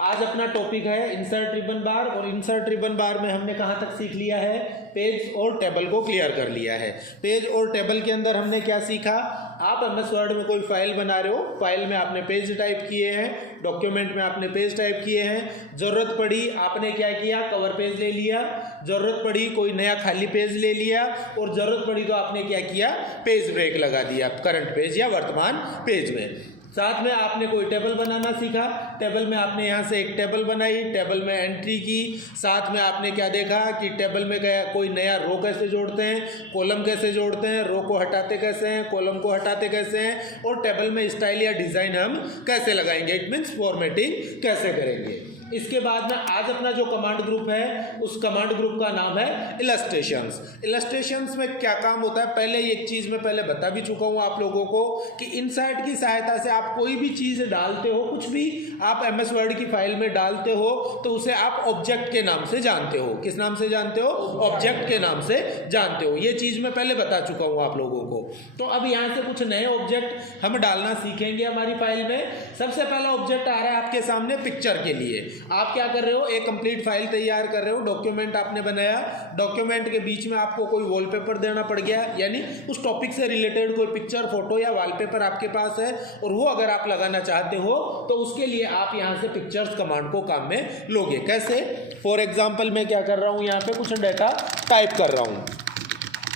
आज अपना टॉपिक है इंसर्ट रिबन बार। और इंसर्ट रिबन बार में हमने कहाँ तक सीख लिया है, पेज और टेबल को क्लियर कर लिया है। पेज और टेबल के अंदर हमने क्या सीखा, आप MS वर्ड में कोई फाइल बना रहे हो, फाइल में आपने पेज टाइप किए हैं, डॉक्यूमेंट में आपने पेज टाइप किए हैं, ज़रूरत पड़ी आपने क्या किया, कवर पेज ले लिया, ज़रूरत पड़ी कोई नया खाली पेज ले लिया, और ज़रूरत पड़ी तो आपने क्या किया, पेज ब्रेक लगा दिया करंट पेज या वर्तमान पेज में। साथ में आपने कोई टेबल बनाना सीखा, टेबल में आपने यहाँ से एक टेबल बनाई, टेबल में एंट्री की, साथ में आपने क्या देखा कि टेबल में कोई नया रो कैसे जोड़ते हैं, कॉलम कैसे जोड़ते हैं, रो को हटाते कैसे हैं, कॉलम को हटाते कैसे हैं, और टेबल में स्टाइल या डिज़ाइन हम कैसे लगाएंगे, इट मीन्स फॉर्मेटिंग कैसे करेंगे। इसके बाद में आज अपना जो कमांड ग्रुप है, उस कमांड ग्रुप का नाम है इलस्ट्रेशंस। इलस्ट्रेशंस में क्या काम होता है, पहले एक चीज़ मैं पहले बता भी चुका हूँ आप लोगों को कि इंसर्ट की सहायता से आप कोई भी चीज़ डालते हो, कुछ भी आप MS वर्ड की फाइल में डालते हो तो उसे आप ऑब्जेक्ट के नाम से जानते हो। किस नाम से जानते हो, ऑब्जेक्ट के नाम से जानते हो। ये चीज़ मैं पहले बता चुका हूँ आप लोगों को। तो अब यहाँ से कुछ नए ऑब्जेक्ट हम डालना सीखेंगे हमारी फाइल में। सबसे पहला ऑब्जेक्ट आ रहा है आपके सामने पिक्चर के लिए। आप क्या कर रहे हो, एक कंप्लीट फाइल तैयार कर रहे हो, डॉक्यूमेंट आपने बनाया, डॉक्यूमेंट के बीच में आपको कोई वॉलपेपर देना पड़ गया, यानी उस टॉपिक से रिलेटेड कोई पिक्चर, फोटो या वॉलपेपर आपके पास है और वो अगर आप लगाना चाहते हो तो उसके लिए आप यहाँ से पिक्चर्स कमांड को काम में लोगे। कैसे, फॉर एग्जाम्पल मैं क्या कर रहा हूँ, यहाँ पे कुछ डाटा टाइप कर रहा हूँ,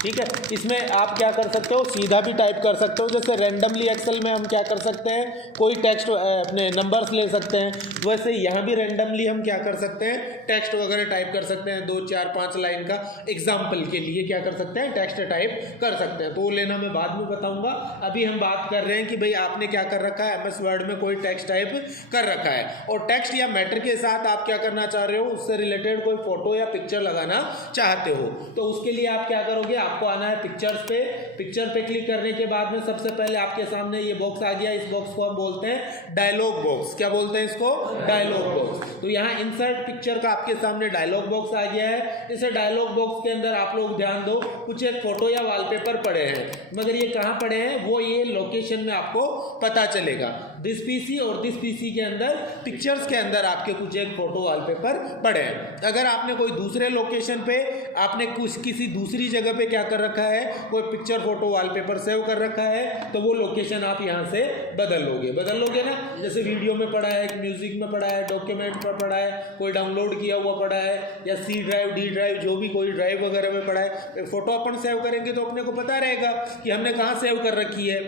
ठीक है। इसमें आप क्या कर सकते हो, सीधा भी टाइप कर सकते हो, जैसे रैंडमली एक्सेल में हम क्या कर सकते हैं, कोई टेक्स्ट अपने नंबर्स ले सकते हैं, वैसे यहाँ भी रैंडमली हम क्या कर सकते हैं, टेक्स्ट वगैरह टाइप कर सकते हैं। 2 4 5 लाइन का एग्जाम्पल के लिए क्या कर सकते हैं, टेक्स्ट टाइप कर सकते हैं। तो वो लेना मैं बाद में बताऊंगा। अभी हम बात कर रहे हैं कि भाई आपने क्या कर रखा है, MS वर्ड में कोई टेक्स्ट टाइप कर रखा है और टेक्स्ट या मैटर के साथ आप क्या करना चाह रहे हो, उससे रिलेटेड कोई फोटो या पिक्चर लगाना चाहते हो। तो उसके लिए आप क्या करोगे, आपको आना है पिक्चर्स पे। पिक्चर पे क्लिक करने के बाद में सबसे पहले आपके सामने ये बॉक्स आ गया। इस बॉक्स को हम बोलते हैं डायलॉग बॉक्स। क्या बोलते हैं इसको, डायलॉग बॉक्स। तो यहाँ इंसर्ट पिक्चर का आपके सामने डायलॉग बॉक्स आ गया है। इसे डायलॉग बॉक्स के अंदर आप लोग ध्यान दो, कुछ एक फोटो या वॉलपेपर पड़े हैं, मगर ये कहाँ पड़े हैं, वो ये लोकेशन में आपको पता चलेगा। दिस PC और दिस PC के अंदर पिक्चर्स के अंदर आपके कुछ एक फोटो वॉलपेपर पड़े हैं। अगर आपने कोई दूसरे लोकेशन पे, आपने कुछ किसी दूसरी जगह पे क्या कर रखा है, कोई पिक्चर फोटो वॉलपेपर सेव कर रखा है, तो वो लोकेशन आप यहाँ से बदल लोगे ना। जैसे वीडियो में पड़ा है, म्यूजिक में पड़ा है, डॉक्यूमेंट पर पड़ा है, कोई डाउनलोड किया हुआ पड़ा है, या C ड्राइव, D ड्राइव, जो भी कोई ड्राइव वगैरह में पड़ा है, फोटो अपन सेव करेंगे तो अपने को पता रहेगा कि हमने कहाँ सेव कर रखी है,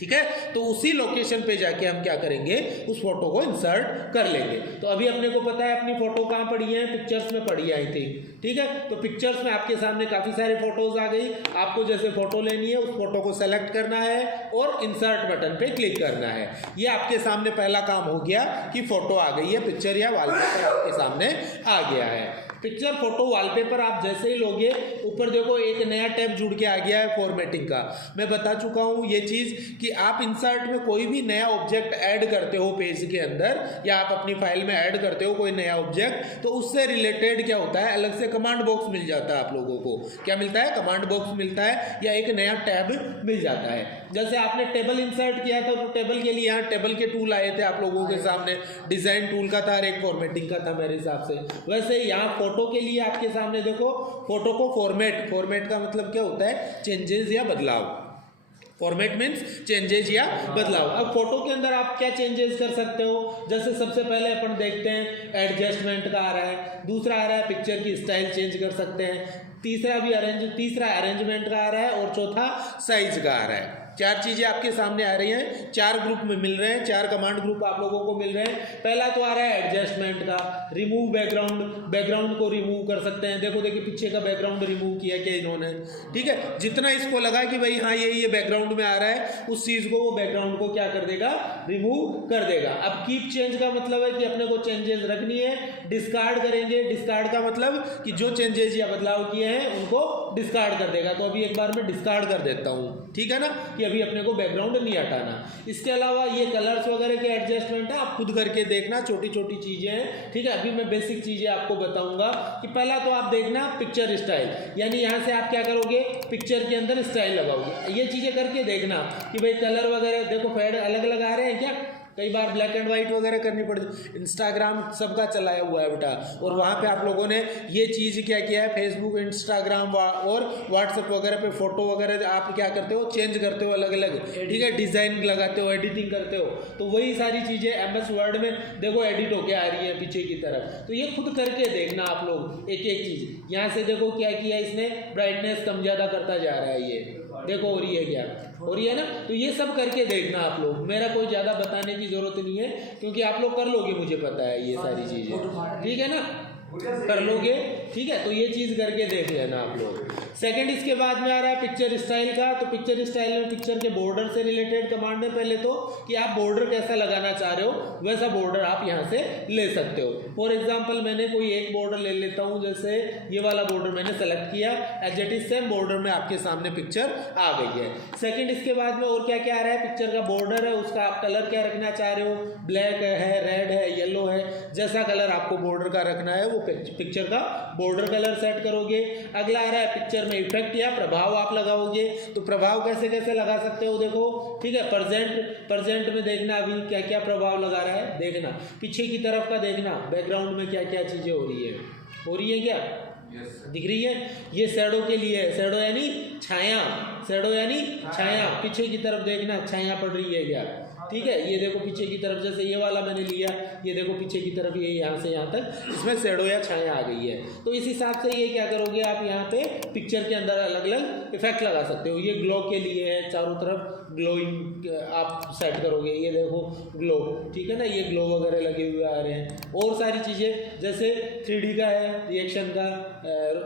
ठीक है। तो उसी लोकेशन पे जाके हम क्या करेंगे, उस फोटो को इंसर्ट कर लेंगे। तो अभी अपने को पता है अपनी फोटो कहाँ पड़ी है, पिक्चर्स में पड़ी आई थी, ठीक है। तो पिक्चर्स में आपके सामने काफ़ी सारे फोटोज आ गई। आपको जैसे फोटो लेनी है, उस फोटो को सेलेक्ट करना है और इंसर्ट बटन पे क्लिक करना है। ये आपके सामने पहला काम हो गया कि फोटो आ गई है, पिक्चर या वॉलपेपर आपके सामने आ गया है। पिक्चर, फोटो, वॉलपेपर आप जैसे ही लोगे, ऊपर देखो एक नया टैब जुड़ के आ गया है फॉर्मेटिंग का। मैं बता चुका हूँ ये चीज़ कि आप इंसर्ट में कोई भी नया ऑब्जेक्ट ऐड करते हो पेज के अंदर, या आप अपनी फाइल में ऐड करते हो कोई नया ऑब्जेक्ट, तो उससे रिलेटेड क्या होता है, अलग से कमांड बॉक्स मिल जाता है आप लोगों को। क्या मिलता है, कमांड बॉक्स मिलता है, या एक नया टैब मिल जाता है। जैसे आपने टेबल इंसर्ट किया था तो टेबल के लिए यहाँ टेबल के टूल आए थे आप लोगों के सामने, डिज़ाइन टूल का था और एक फॉर्मेटिंग का था मेरे हिसाब से। वैसे यहाँ फोटो के लिए आपके सामने देखो, फोटो को फॉर्मेट का मतलब क्या होता है, चेंजेस या बदलाव। फॉर्मेट मीन्स चेंजेस या बदलाव। अब फोटो के अंदर आप क्या चेंजेस कर सकते हो, जैसे सबसे पहले अपन देखते हैं एडजस्टमेंट का आ रहा है, दूसरा आ रहा है पिक्चर की स्टाइल चेंज कर सकते हैं, तीसरा अरेंजमेंट का आ रहा है, और चौथा साइज का आ रहा है। 4 चीज़ें आपके सामने आ रही हैं, 4 ग्रुप में मिल रहे हैं, 4 कमांड ग्रुप आप लोगों को मिल रहे हैं। पहला तो आ रहा है एडजस्टमेंट का, रिमूव बैकग्राउंड को रिमूव कर सकते हैं। देखो देखिए पीछे का बैकग्राउंड रिमूव किया क्या इन्होंने, ठीक है। जितना इसको लगा कि भाई हाँ ये बैकग्राउंड में आ रहा है, उस चीज़ को वो बैकग्राउंड को क्या कर देगा, रिमूव कर देगा। अब कीप चेंज का मतलब है कि अपने को चेंजेस रखनी है। डिस्कार्ड करेंगे, डिस्कार्ड का मतलब कि जो चेंजेस या बदलाव किए हैं उनको डिस्कार्ड कर देगा। तो अभी एक बार मैं डिस्कार्ड कर देता हूँ, ठीक है ना, कि अभी अपने को बैकग्राउंड नहीं हटाना। इसके अलावा ये कलर्स वगैरह के एडजस्टमेंट है, आप खुद करके देखना, छोटी छोटी चीज़ें हैं, ठीक है। अभी मैं बेसिक चीज़ें आपको बताऊंगा कि पहला तो आप देखना पिक्चर स्टाइल, यानी यहाँ से आप क्या करोगे, पिक्चर के अंदर स्टाइल लगाओगे। ये चीज़ें करके देखना कि भाई कलर वगैरह देखो फेड अलग अलग आ रहे हैं क्या, कई बार ब्लैक एंड वाइट वगैरह करनी पड़ती। इंस्टाग्राम सबका चलाया हुआ है बेटा, और वहाँ पे आप लोगों ने ये चीज़ क्या किया है, फेसबुक, इंस्टाग्राम और व्हाट्सएप वगैरह पे फ़ोटो वगैरह आप क्या करते हो, चेंज करते हो अलग अलग, ठीक है, डिज़ाइन लगाते हो, एडिटिंग करते हो। तो वही सारी चीज़ें MS वर्ड में देखो एडिट होके आ रही है पीछे की तरफ। तो ये खुद करके देखना आप लोग एक एक चीज़। यहाँ से देखो क्या किया इसने, ब्राइटनेस कम ज़्यादा करता जा रहा है, ये देखो हो रही है क्या, हो रही है ना। तो ये सब करके देखना आप लोग, मेरा कोई ज़्यादा बताने की ज़रूरत नहीं है, क्योंकि आप लोग कर लोगे, मुझे पता है ये सारी चीज़ें, ठीक है ना, कर लोगे, ठीक है। तो ये चीज़ करके देख लेना आप लोग। सेकंड इसके बाद में आ रहा है पिक्चर स्टाइल का। तो पिक्चर स्टाइल में पिक्चर के बॉर्डर से रिलेटेड कमांड है पहले तो, कि आप बॉर्डर कैसा लगाना चाह रहे हो वैसा बॉर्डर आप यहाँ से ले सकते हो। फॉर एग्जांपल मैंने कोई एक बॉर्डर ले लेता हूँ, जैसे ये वाला बॉर्डर मैंने सेलेक्ट किया, as it is same border में आपके सामने पिक्चर आ गई है। सेकंड इसके बाद में और क्या क्या आ रहा है, पिक्चर का बॉर्डर है, उसका आप कलर क्या रखना चाह रहे हो, ब्लैक है, रेड है, येलो है, जैसा कलर आपको बॉर्डर का रखना है वो पिक्चर का बॉर्डर कलर सेट करोगे। अगला आ रहा है पिक्चर में इफेक्ट या प्रभाव आप लगाओगे। तो प्रभाव कैसे कैसे लगा सकते हो देखो, ठीक है, प्रेजेंट में देखना अभी क्या क्या प्रभाव लगा रहा है, देखना पीछे की तरफ का, देखना बैकग्राउंड में क्या क्या चीजें हो रही है क्या दिख रही है। ये शैडो के लिए है, शैडो यानी छाया, शैडो यानी छाया, पीछे की तरफ देखना छाया पड़ रही है क्या, ठीक है। ये देखो पीछे की तरफ, जैसे ये वाला मैंने लिया, ये देखो पीछे की तरफ, ये यहाँ से यहाँ तक इसमें शैडो या छाया आ गई है। तो इस हिसाब से ये क्या करोगे आप, यहाँ पे पिक्चर के अंदर अलग अलग इफेक्ट लगा सकते हो। ये ग्लो के लिए है, चारों तरफ ग्लोइंग आप सेट करोगे, ये देखो ग्लो, ठीक है ना, ये ग्लो वगैरह लगे हुए आ रहे हैं। और सारी चीज़ें जैसे 3D का है, रिएक्शन का,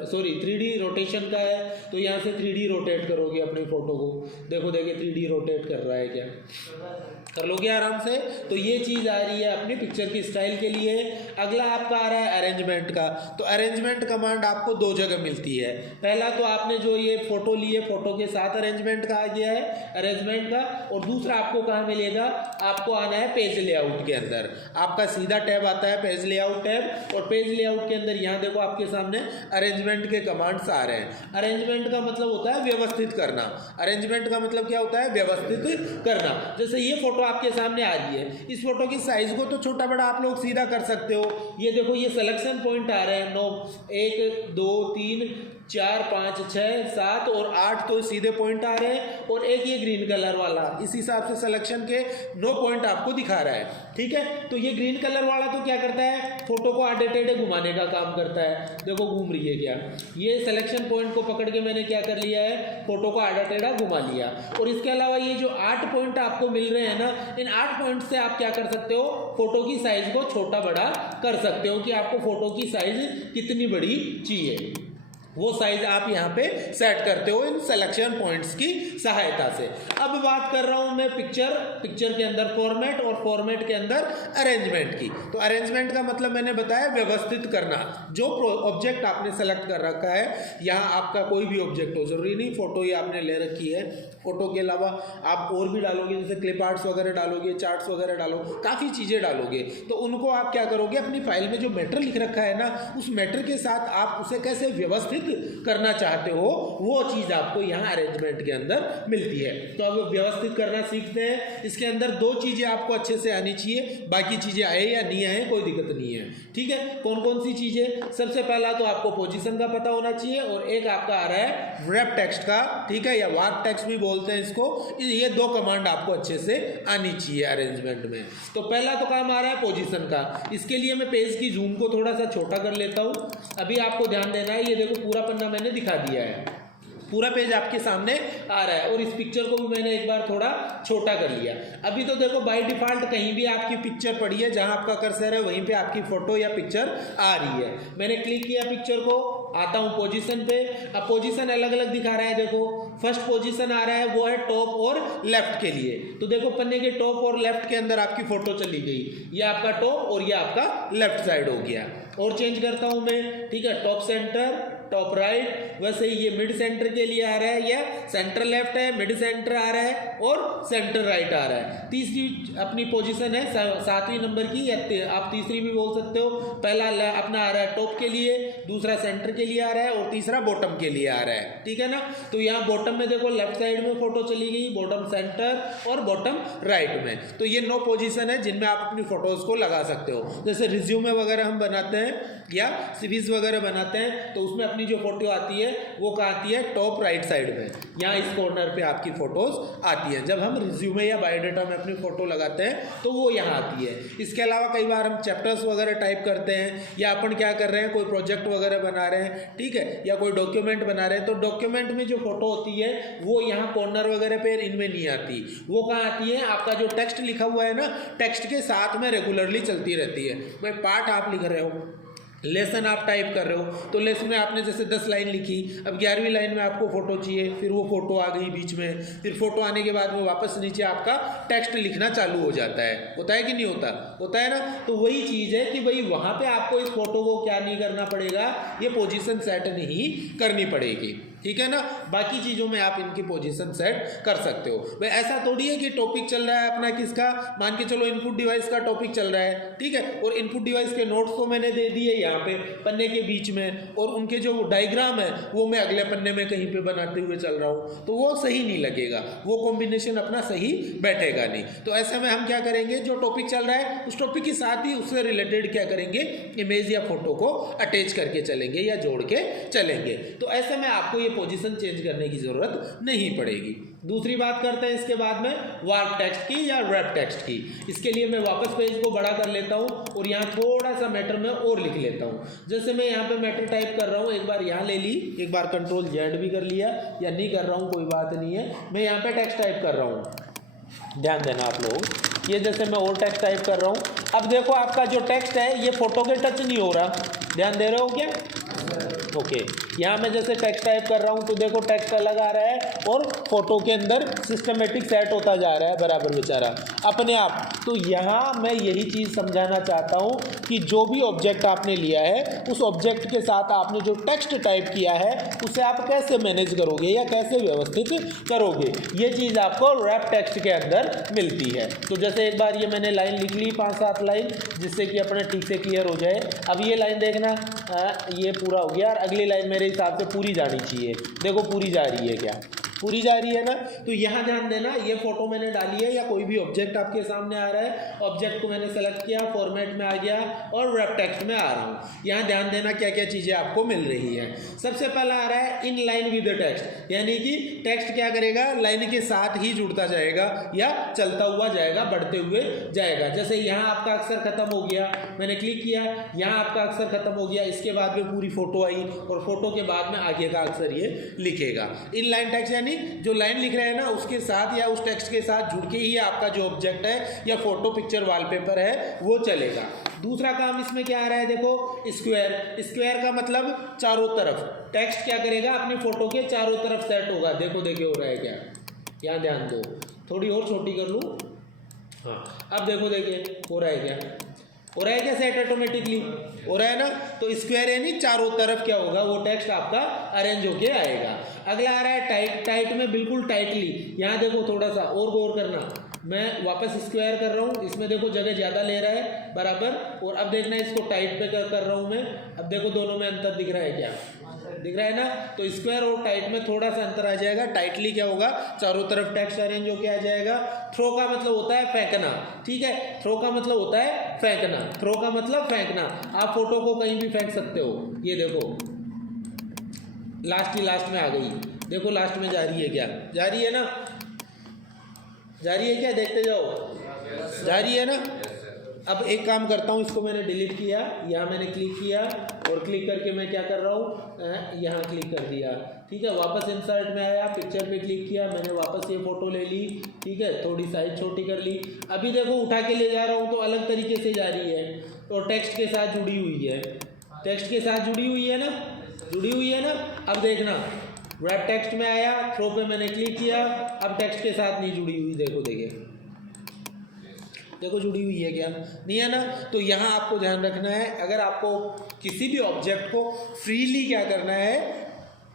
3D रोटेशन का है, तो यहाँ से 3D रोटेट करोगे अपनी फोटो को, देखो 3D रोटेट कर रहा है क्या, कर लोगे आराम से। तो ये चीज़ आ रही है अपनी पिक्चर की स्टाइल के लिए। अगला आपका आ रहा है अरेंजमेंट का। तो अरेंजमेंट कमांड आपको दो जगह मिलती है। पहला तो आपने जो ये फोटो ली है, फोटो के साथ अरेंजमेंट का आ गया है, अरेंजमेंट का। और दूसरा आपको कहाँ मिलेगा, आपको आना है पेज लेआउट के अंदर। आपका सीधा टैब आता है पेज लेआउट टैब, और पेज लेआउट के अंदर यहाँ देखो आपके सामने अरेंजमेंट के कमांड्स आ रहे हैं। अरेंजमेंट का मतलब होता है व्यवस्थित करना। अरेंजमेंट का मतलब क्या होता है, व्यवस्थित करना। जैसे ये फोटो आपके सामने आ रही है, इस फोटो की साइज को तो छोटा बड़ा आप लोग सीधा कर सकते हो। ये देखो ये सिलेक्शन पॉइंट आ रहे हैं 9, 1 2 3 4 5 6 7 और 8 तो सीधे पॉइंट आ रहे हैं, और एक ये ग्रीन कलर वाला, इस हिसाब से सिलेक्शन के 9 पॉइंट आपको दिखा रहा है, ठीक है। तो ये ग्रीन कलर वाला तो क्या करता है, फोटो को आड़े टेढ़े घुमाने का काम करता है। देखो घूम रही है क्या, ये सिलेक्शन पॉइंट को पकड़ के मैंने क्या कर लिया है, फोटो को आड़ा टेढ़ा घुमा लिया। और इसके अलावा ये जो 8 पॉइंट आपको मिल रहे हैं ना, इन 8 पॉइंट से आप क्या कर सकते हो, फोटो की साइज को छोटा बड़ा कर सकते हो, कि आपको फोटो की साइज कितनी बड़ी चाहिए वो साइज आप यहाँ पे सेट करते हो इन सिलेक्शन पॉइंट्स की सहायता से। अब बात कर रहा हूँ मैं पिक्चर के अंदर फॉर्मेट और फॉर्मेट के अंदर अरेंजमेंट की। तो अरेंजमेंट का मतलब मैंने बताया व्यवस्थित करना। जो ऑब्जेक्ट आपने सेलेक्ट कर रखा है, यहाँ आपका कोई भी ऑब्जेक्ट हो, जरूरी नहीं फोटो ही आपने ले रखी है, फोटो के अलावा आप और भी डालोगे, जैसे क्लिप आर्ट्स वगैरह डालोगे, चार्ट्स वगैरह डालोगे, काफ़ी चीज़ें डालोगे। तो उनको आप क्या करोगे, अपनी फाइल में जो मैटर लिख रखा है ना, उस मैटर के साथ आप उसे कैसे व्यवस्थित करना चाहते हो, वो चीज़ आपको यहाँ अरेंजमेंट के अंदर मिलती है। तो अब व्यवस्थित करना सीखते हैं। इसके अंदर 2 चीज़ें आपको अच्छे से आनी चाहिए, बाकी चीज़ें आए या नहीं आए कोई दिक्कत नहीं है, ठीक है। कौन कौन सी चीज़ें, सबसे पहला तो आपको पोजीशन का पता होना चाहिए, और एक आपका आ रहा है रैप टेक्स्ट का, ठीक है, या वार्प टेक्स्ट भी बोलते हैं इसको। ये 2 कमांड आपको अच्छे से आनी चाहिए अरेंजमेंट में। तो पहला तो काम आ रहा है पोजीशन का। इसके लिए मैं पेज की जूम को थोड़ा सा छोटा कर लेता हूँ। अभी आपको ध्यान देना है, ये देखो पूरा पन्ना मैंने दिखा दिया है, पूरा पेज आपके सामने आ रहा है, और इस पिक्चर को भी मैंने एक बार थोड़ा छोटा कर लिया। अभी तो देखो बाय डिफॉल्ट कहीं भी आपकी पिक्चर पड़ी है, जहां आपका कर्सर है वहीं पे आपकी फोटो या पिक्चर आ रही है। मैंने क्लिक किया पिक्चर को, आता हूं पोजीशन पे। अब पोजीशन अलग अलग दिखा रहा है, देखो फर्स्ट पोजीशन आ रहा है वो है टॉप और लेफ्ट के लिए। तो देखो पन्ने के टॉप और लेफ्ट के अंदर आपकी फोटो चली गई, ये आपका टॉप और ये आपका लेफ्ट साइड हो गया। और चेंज करता हूं मैं, ठीक है, टॉप सेंटर, टॉप राइट, वैसे ही ये मिड सेंटर के लिए आ रहा है, या सेंटर लेफ्ट है, मिड सेंटर आ रहा है, और सेंटर राइट आ रहा है। तीसरी अपनी पोजीशन है 7वीं नंबर की, या आप तीसरी भी बोल सकते हो। पहला अपना आ रहा है टॉप के लिए, दूसरा सेंटर के लिए आ रहा है और तीसरा बॉटम के लिए आ रहा है, ठीक है ना। तो यहाँ बॉटम में देखो लेफ्ट साइड में फोटो चली गई, बॉटम सेंटर और बॉटम राइट में। तो ये 9 पोजीशन है जिनमें आप अपनी फोटोज को लगा सकते हो। जैसे रिज्यूमे वगैरह हम बनाते हैं या सीवीज वगैरह बनाते हैं तो उसमें अपनी जो फोटो आती है वो कहाँ आती है, टॉप राइट साइड में, यहाँ इस कॉर्नर पे आपकी फोटोज आती है। जब हम रिज्यूमे या बायोडाटा में अपनी फोटो लगाते हैं तो वो यहाँ आती है। इसके अलावा कई बार हम चैप्टर्स वगैरह टाइप करते हैं या अपन क्या कर रहे हैं, कोई प्रोजेक्ट वगैरह बना रहे हैं, ठीक है, या कोई डॉक्यूमेंट बना रहे हैं, तो डॉक्यूमेंट में जो फोटो होती है वो यहाँ कॉर्नर वगैरह पे इनमें नहीं आती। वो कहाँ आती है, आपका जो टेक्स्ट लिखा हुआ है ना, टेक्स्ट के साथ में रेगुलरली चलती रहती है। भाई पाठ आप लिख रहे हो, लेसन आप टाइप कर रहे हो, तो लेसन में आपने जैसे 10 लाइन लिखी, अब 11वीं लाइन में आपको फोटो चाहिए, फिर वो फोटो आ गई बीच में, फिर फोटो आने के बाद में वापस नीचे आपका टेक्स्ट लिखना चालू हो जाता है। होता है कि नहीं होता, होता है ना। तो वही चीज़ है कि भाई वहाँ पे आपको इस फोटो को क्या नहीं करना पड़ेगा, ये पोजीशन सेट नहीं करनी पड़ेगी, ठीक है ना। बाकी चीज़ों में आप इनकी पोजीशन सेट कर सकते हो। भाई ऐसा थोड़ी है कि टॉपिक चल रहा है अपना किसका, मान के चलो इनपुट डिवाइस का टॉपिक चल रहा है, ठीक है, और इनपुट डिवाइस के नोट्स तो मैंने दे दिए यहाँ पे पन्ने के बीच में, और उनके जो डायग्राम है वो मैं अगले पन्ने में कहीं पे बनाते हुए चल रहा हूँ, तो वो सही नहीं लगेगा, वो कॉम्बिनेशन अपना सही बैठेगा नहीं। तो ऐसे में हम क्या करेंगे, जो टॉपिक चल रहा है उस टॉपिक के साथ ही उससे रिलेटेड क्या करेंगे, इमेज या फोटो को अटैच करके चलेंगे या जोड़ के चलेंगे। तो ऐसे में आपको ये पोजीशन चेंज करने की जरूरत नहीं पड़ेगी। दूसरी बात करते हैं इसके बाद में वार्प टेक्स्ट की या रैप टेक्स्ट की। इसके लिए मैं वापस पेज को बड़ा कर लेता हूँ और यहाँ थोड़ा सा मैटर में और लिख लेता हूँ। जैसे मैं यहाँ पे मैटर टाइप कर रहा हूँ, एक बार यहाँ ले ली, एक बार कंट्रोल Z भी कर लिया, या नहीं कर रहा हूँ कोई बात नहीं है, मैं यहाँ पे टेक्स्ट टाइप कर रहा हूँ। ध्यान देना आप लोग, ये जैसे मैं और टेक्स्ट टाइप कर रहा हूँ, अब देखो आपका जो टेक्स्ट है ये फोटो के टच नहीं हो रहा, ध्यान दे रहे हो क्या। ओके, यहाँ मैं जैसे टेक्स्ट टाइप कर रहा हूँ तो देखो टेक्स्ट अलग आ रहा है और फोटो के अंदर सिस्टमेटिक सेट होता जा रहा है बराबर बेचारा अपने आप। तो यहाँ मैं यही चीज़ समझाना चाहता हूँ कि जो भी ऑब्जेक्ट आपने लिया है उस ऑब्जेक्ट के साथ आपने जो टेक्स्ट टाइप किया है उसे आप कैसे मैनेज करोगे या कैसे व्यवस्थित करोगे, ये चीज़ आपको रैप टेक्स्ट के अंदर मिलती है। तो जैसे एक बार ये मैंने लाइन लिख ली 5-7 लाइन, जिससे कि अपने ठीक से क्लियर हो जाए। अब ये लाइन देखना, ये पूरा हो गया, अगली लाइन मेरे हिसाब से पूरी जानी चाहिए। देखो पूरी जा रही है क्या, पूरी जा रही है ना। तो यहाँ ध्यान देना, ये फोटो मैंने डाली है या कोई भी ऑब्जेक्ट आपके सामने आ रहा है, ऑब्जेक्ट को मैंने सेलेक्ट किया, फॉर्मेट में आ गया और रैप टेक्स्ट में आ रहा हूँ। यहाँ ध्यान देना क्या क्या चीज़ें आपको मिल रही है। सबसे पहला आ रहा है in line with the text, यानी कि टेक्स्ट क्या करेगा, लाइन के साथ ही जुड़ता जाएगा या चलता हुआ जाएगा, बढ़ते हुए जाएगा। जैसे यहाँ आपका अक्षर खत्म हो गया, मैंने क्लिक किया, यहाँ आपका अक्षर खत्म हो गया, इसके बाद में पूरी फोटो आई और फोटो के बाद में आगे का अक्षर ये लिखेगा। इन लाइन टेक्स्ट यानी जो लाइन लिख रहे हैं ना उसके साथ या उस टेक्स्ट के साथ जुड़ के ही आपका जो ऑब्जेक्ट है या फोटो पिक्चर वॉलपेपर है वो चलेगा। दूसरा काम इसमें क्या आ रहा है, देखो स्क्वायर। स्क्वायर का मतलब चारों तरफ टेक्स्ट क्या करेगा, अपनी फोटो के चारों तरफ सेट होगा। देखो देखिए हो रहा है क्या, यहाँ ध्यान दो, थोड़ी और छोटी कर लूँ, हाँ अब देखो देखिए हो रहा है क्या, हो रहा है क्या, सेट ऑटोमेटिकली हो रहा है ना। तो स्क्वायर यानी चारों तरफ क्या होगा, वो टेक्स्ट आपका अरेंज होके आएगा। अगला आ रहा है टाइट। टाइट में बिल्कुल टाइटली, यहाँ देखो थोड़ा सा और गौर करना, मैं वापस स्क्वायर कर रहा हूँ, इसमें देखो जगह ज़्यादा ले रहा है बराबर, और अब देखना इसको टाइट पे कर रहा हूँ मैं। अब देखो दोनों में अंतर दिख रहा है क्या, दिख रहा है ना। तो स्क्वायर और टाइट में थोड़ा सा अंतर आ जाएगा। टाइटली क्या होगा, चारों तरफ टेक्स्ट अरेंज होके आ जाएगा। थ्रो का मतलब होता है फेंकना, ठीक है, थ्रो का मतलब होता है फेंकना, थ्रो का मतलब फेंकना। आप फोटो को कहीं भी फेंक सकते हो। ये देखो लास्ट ही लास्ट में आ गई, देखो लास्ट में जा रही है क्या, जा रही है ना, जा रही है क्या, देखते जाओ, जा रही है ना। अब एक काम करता हूँ, इसको मैंने डिलीट किया, यहाँ मैंने क्लिक किया और क्लिक करके मैं क्या कर रहा हूँ, यहाँ क्लिक कर दिया, ठीक है। वापस इंसर्ट में आया, पिक्चर पे क्लिक किया, मैंने वापस ये फोटो ले ली, ठीक है, थोड़ी साइज छोटी कर ली। अभी देखो उठा के ले जा रहा हूँ तो अलग तरीके से जा रही है और टेक्स्ट के साथ जुड़ी हुई है, टेक्स्ट के साथ जुड़ी हुई है ना, जुड़ी हुई है ना। अब देखना रैप टेक्स्ट में आया, थ्रो पे मैंने क्लिक किया, अब टेक्स्ट के साथ नहीं जुड़ी हुई, देखो देखिए, देखो जुड़ी हुई है क्या, नहीं है ना। तो यहाँ आपको ध्यान रखना है, अगर आपको किसी भी ऑब्जेक्ट को फ्रीली क्या करना है,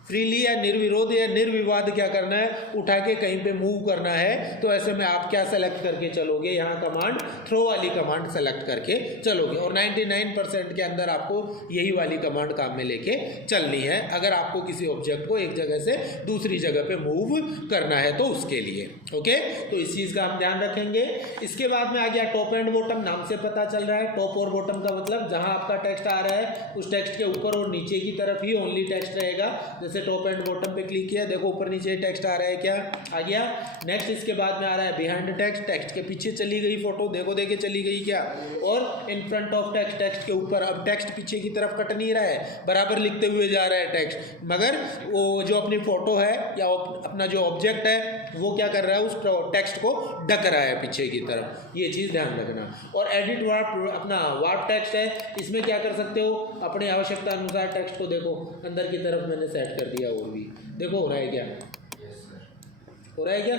फ्रीली या निर्विरोध या निर्विवाद क्या करना है, उठा के कहीं पे मूव करना है, तो ऐसे में आप क्या सेलेक्ट करके चलोगे, यहाँ कमांड थ्रो वाली कमांड सेलेक्ट करके चलोगे। और 99% के अंदर आपको यही वाली कमांड काम में लेके चलनी है अगर आपको किसी ऑब्जेक्ट को एक जगह से दूसरी जगह पे मूव करना है तो उसके लिए। ओके, तो इस चीज़ का हम ध्यान रखेंगे। इसके बाद में आ गया टॉप एंड बॉटम। नाम से पता चल रहा है टॉप और बॉटम का मतलब जहाँ आपका टेक्स्ट आ रहा है उस टेक्स्ट के ऊपर और नीचे की तरफ ही ओनली टेक्स्ट रहेगा। जैसे टॉप एंड बॉटम पे क्लिक किया, देखो ऊपर नीचे टेक्स्ट आ रहा है, क्या आ गया। नेक्स्ट इसके बाद में आ रहा है बिहाइंड टेक्स्ट, टेक्स्ट के पीछे चली गई फोटो, देखो देखे चली गई क्या। और in front of text, text के ऊपर। अब टेक्स्ट पीछे की तरफ कट नहीं रहा है, बराबर लिखते हुए जा रहा है टेक्स्ट, मगर वो जो अपनी फोटो है या अपना जो ऑब्जेक्ट है वो क्या कर रहा है, उस टेक्स्ट को ढक रहा है पीछे की तरफ। ये चीज़ ध्यान रखना। और एडिट वार्प, अपना वार्प टेक्स्ट है, इसमें क्या कर सकते हो, अपने आवश्यकता अनुसार टेक्स्ट को देखो अंदर की तरफ मैंने सेट कर दिया। और भी देखो हो रहा है क्या, हो रहा है क्या,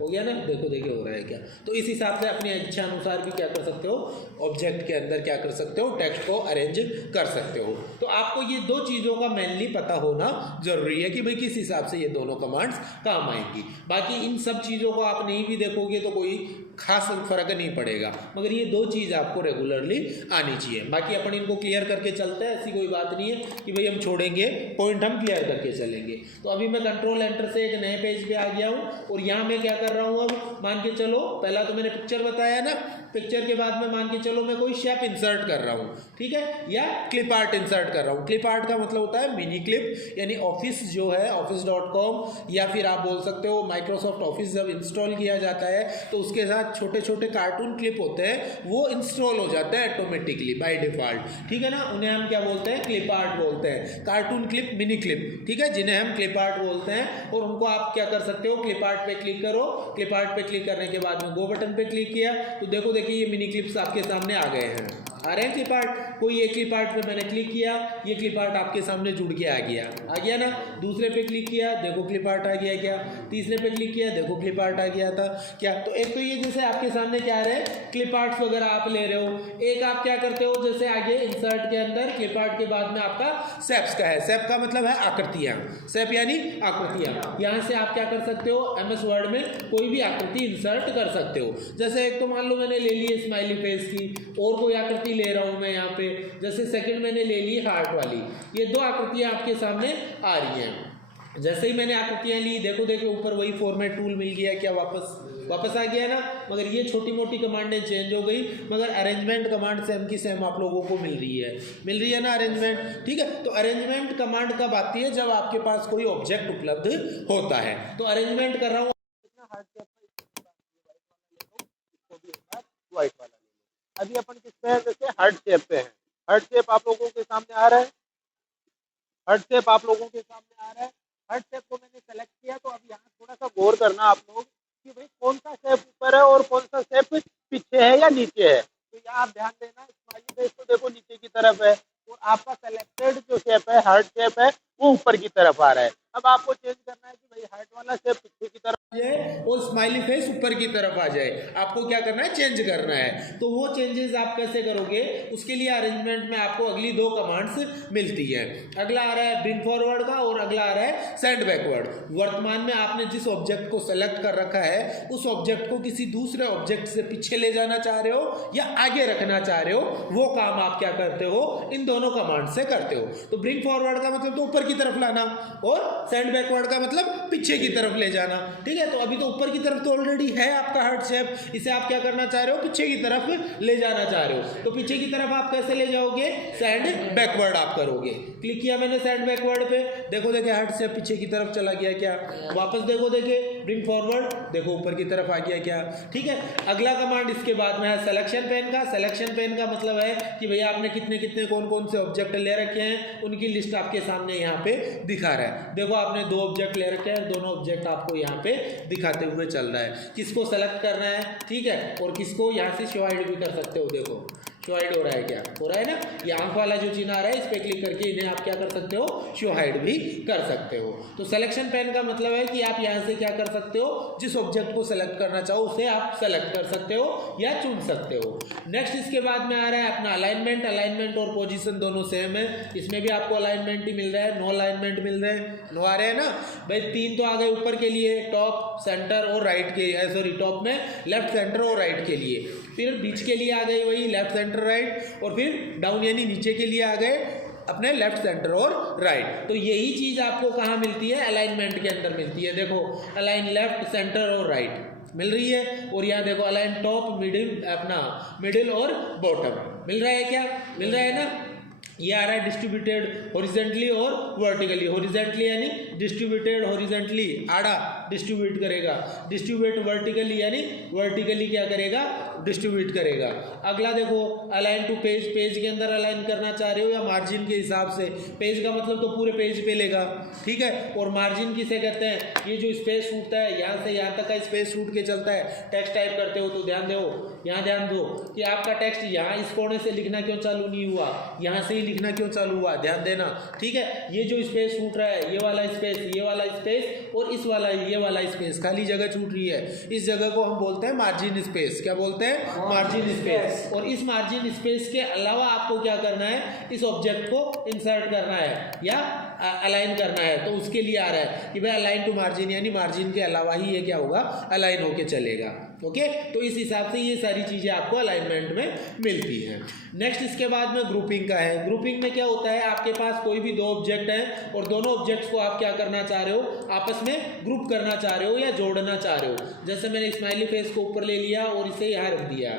हो गया ना, देखो देखिए हो रहा है क्या। तो इस हिसाब से अपनी इच्छा अनुसार भी क्या कर सकते हो, ऑब्जेक्ट के अंदर क्या कर सकते हो, टेक्स्ट को अरेंज कर सकते हो। तो आपको ये दो चीज़ों का मेनली पता होना जरूरी है कि भाई किस हिसाब से ये दोनों कमांड्स काम आएंगी। बाकी इन सब चीज़ों को आप नहीं भी देखोगे तो कोई खास फर्क नहीं पड़ेगा, मगर ये दो चीज़ आपको रेगुलरली आनी चाहिए। बाकी अपन इनको क्लियर करके चलते हैं, ऐसी कोई बात नहीं है कि भाई हम छोड़ेंगे, पॉइंट हम क्लियर करके चलेंगे। तो अभी मैं कंट्रोल एंटर से एक नए पेज पे आ गया हूँ और यहाँ मैं क्या कर रहा हूँ, अब मान के चलो पहला तो मैंने पिक्चर बताया ना, पिक्चर के बाद में मान के चलो मैं कोई शेप इंसर्ट कर रहा हूँ, ठीक है, या क्लिप आर्ट इंसर्ट कर रहा हूँ। क्लिप आर्ट का मतलब होता है मिनी क्लिप, यानी ऑफिस जो है office.com या फिर आप बोल सकते हो माइक्रोसॉफ्ट ऑफिस जब इंस्टॉल किया जाता है तो उसके साथ छोटे छोटे कार्टून क्लिप होते हैं, वो इंस्टॉल हो जाते हैं ऑटोमेटिकली बाय डिफॉल्ट, ठीक है ना। उन्हें हम क्या बोलते हैं, क्लिप आर्ट बोलते हैं, कार्टून क्लिप, मिनी क्लिप, ठीक है, जिन्हें हम क्लिप आर्ट बोलते हैं। और उनको आप क्या कर सकते हो, क्लिप आर्ट पे क्लिक करो, क्लिप आर्ट पे क्लिक करने के बाद में गो बटन पे क्लिक किया तो देखो देखिए ये मिनी क्लिप्स आपके सामने आ गए हैं, आ रहे हैं क्लिप आर्ट। कोई एक क्लिप आर्ट पे मैंने क्लिक किया, ये क्लिप आर्ट आपके सामने जुड़ के आ गया ना। दूसरे पे क्लिक किया, देखो क्लिप आर्ट आ गया क्या। तीसरे पे क्लिक किया, देखो क्लिप आर्ट आ गया था क्या। तो एक तो ये जैसे आपके सामने क्या आ रहा है, क्लिप आर्ट्स वगैरह आप ले रहे हो। एक आप क्या करते हो, जैसे आगे इंसर्ट के अंदर क्लिप आर्ट के बाद में आपका शेप्स का है, शेप का मतलब है आकृतियां, शेप यानी आकृतियां। यहाँ से आप क्या कर सकते हो, MS वर्ड में कोई भी आकृति इंसर्ट कर सकते हो। जैसे एक तो मान लो मैंने ले ली स्माइली फेस की, और कोई आकृति ले रहा हूं मैं यहाँ पे, जैसे सेकंड मैंने ले ली हार्ट वाली। ये दो आकृतियां आपके सामने आ रही हैं। जैसे ही मैंने आकृतियां ली, देखो देखो ऊपर वही फॉर्मेट टूल मिल गया क्या, वापस आ गया ना। मगर ये छोटी मोटी कमांडें चेंज हो गई, मगर अरेंजमेंट कमांड सेम की सेम आप लोगों को मिल रही है ना अरेंजमेंट, ठीक है। तो अरेंजमेंट कमांड कब आती है, जब आपके पास कोई ऑब्जेक्ट उपलब्ध होता है। तो अरेंजमेंट कर रहा हूँ, व्हाइट वाला। अभी अपन किस पे हैं, जैसे हार्ट शेप पे हैं। हार्ट शेप आप लोगों के सामने आ रहा है, हार्ट शेप आप लोगों के सामने आ रहा है। हार्ट शेप को मैंने सेलेक्ट किया, तो अब यहाँ थोड़ा सा गौर करना आप लोग कि भाई कौन सा शेप ऊपर है और कौन सा शेप पीछे है या नीचे है। तो यहाँ आप ध्यान देना, स्माइली फेस तो देखो नीचे की तरफ है और आपका सेलेक्टेड जो शेप है, हार्ट शेप है, वो ऊपर की तरफ आ रहा है। अब आपको चेंज करना है कि भाई हार्ट वाला शेप पीछे की तरफ आ जाए और स्माइली फेस ऊपर की तरफ आ जाए, आपको क्या करना है, चेंज करना है। तो वो चेंजेस आप कैसे करोगे, उसके लिए अरेंजमेंट में आपको अगली दो कमांड्स मिलती है। अगला आ रहा है ब्रिंग फॉरवर्ड का और अगला आ रहा है सेंड बैकवर्ड। वर्तमान में आपने जिस ऑब्जेक्ट को सेलेक्ट कर रखा है, उस ऑब्जेक्ट को किसी दूसरे ऑब्जेक्ट से पीछे ले जाना चाह रहे हो या आगे रखना चाह रहे हो, वो काम आप क्या करते हो, इन दोनों कमांड से करते हो। तो ब्रिंग फॉरवर्ड का मतलब तो ऊपर की तरफ लाना और सेंड बैकवर्ड का मतलब पीछे की तरफ ले जाना, ठीक है। तो अभी तो ऊपर की तरफ तो ऑलरेडी है आपका हार्ट शेप, इसे आप क्या करना चाह रहे हो, पीछे की तरफ ले जाना चाह रहे हो। तो पीछे की तरफ आप कैसे ले जाओगे, सेंड बैकवर्ड आप करोगे। क्लिक किया मैंने सेंड बैकवर्ड पे, देखो देखे हार्ट शेप पीछे की तरफ चला गया क्या। वापस देखो देखे ब्रिंग फॉरवर्ड, देखो ऊपर की तरफ आ गया क्या, ठीक है। अगला कमांड इसके बाद में है सिलेक्शन पेन का। सिलेक्शन पेन का मतलब है कि भैया आपने कितने कितने कौन कौन से ऑब्जेक्ट ले रखे हैं, उनकी लिस्ट आपके सामने यहाँ पे दिखा रहा है। देखो आपने दो ऑब्जेक्ट ले रखे हैं, दोनों ऑब्जेक्ट आपको यहाँ पे दिखाते हुए चल रहा है। किसको सेलेक्ट करना है, ठीक है, और किसको यहाँ से शो हाइड भी कर सकते हो। देखो शो हाइड हो रहा है क्या? हो रहा है ना? ये आंख वाला जो चिन्ह आ रहा है इस पे क्लिक करके इन्हें आप क्या कर सकते हो? शो हाइड भी कर सकते हो। तो सिलेक्शन पैन का मतलब है कि आप यहाँ से क्या कर सकते हो? जिस ऑब्जेक्ट को सेलेक्ट करना चाहो उसे आप सेलेक्ट कर सकते हो या चुन सकते हो। नेक्स्ट इसके बाद में आ रहा है अपना अलाइनमेंट। अलाइनमेंट और पोजीशन दोनों सेम है, इसमें भी आपको अलाइनमेंट ही मिल रहा है, नो अलाइनमेंट मिल रहे हैं, नो आ रहे हैं ना भाई। 3 तो आ गए ऊपर के लिए, टॉप, सेंटर और राइट के, सॉरी टॉप में लेफ्ट, सेंटर और राइट के लिए। फिर बीच के लिए आ गई वही लेफ्ट, सेंटर, राइट, और फिर डाउन यानी नीचे के लिए आ गए अपने लेफ्ट, सेंटर और राइट। तो यही चीज़ आपको कहाँ मिलती है? अलाइनमेंट के अंदर मिलती है। देखो अलाइन लेफ्ट, सेंटर और राइट मिल रही है, और यहाँ देखो अलाइन टॉप, मिडिल, अपना मिडिल और बॉटम मिल रहा है क्या? मिल रहा है ना? ये आ रहा है डिस्ट्रीब्यूटेड हॉरिजेंटली और वर्टिकली। हॉरिजेंटली यानी डिस्ट्रीब्यूटेड हॉरिजेंटली आड़ा डिस्ट्रीब्यूट करेगा, डिस्ट्रीब्यूट वर्टिकली यानी वर्टिकली क्या करेगा? डिस्ट्रीब्यूट करेगा। अगला देखो अलाइन टू पेज, पेज के अंदर अलाइन करना चाह रहे हो या मार्जिन के हिसाब से? पेज का मतलब तो पूरे पेज पे लेगा, ठीक है। और मार्जिन किसे कहते हैं? ये जो स्पेस छूटता है यहाँ से यहाँ तक का स्पेस छूट के चलता है। टेक्स्ट टाइप करते हो तो ध्यान दो, यहाँ ध्यान दो कि आपका टेक्स्ट यहाँ इस कोने से लिखना क्यों चालू नहीं हुआ, यहाँ से ही लिखना क्यों चालू हुआ, ध्यान देना, ठीक है। ये जो स्पेस छूट रहा है, ये वाला स्पेस, ये वाला स्पेस और इस वाला, ये वाला स्पेस, खाली जगह छूट रही है, इस जगह को हम बोलते हैं मार्जिन स्पेस। क्या बोलते हैं? Margin space. और इस मार्जिन स्पेस के अलावा आपको क्या करना है? इस ऑब्जेक्ट को इंसर्ट करना है या अलाइन करना है, तो उसके लिए आ रहा है कि भाई अलाइन टू मार्जिन, यानी मार्जिन के अलावा ही ये क्या होगा? अलाइन होके चलेगा। ओके, तो इस हिसाब से ये सारी चीज़ें आपको अलाइनमेंट में मिलती हैं। नेक्स्ट इसके बाद में ग्रुपिंग का है। ग्रुपिंग में क्या होता है? आपके पास कोई भी 2 ऑब्जेक्ट हैं और दोनों ऑब्जेक्ट्स को आप क्या करना चाह रहे हो? आपस में ग्रुप करना चाह रहे हो या जोड़ना चाह रहे हो। जैसे मैंने स्माइली फेस को ऊपर ले लिया और इसे यहाँ रख दिया,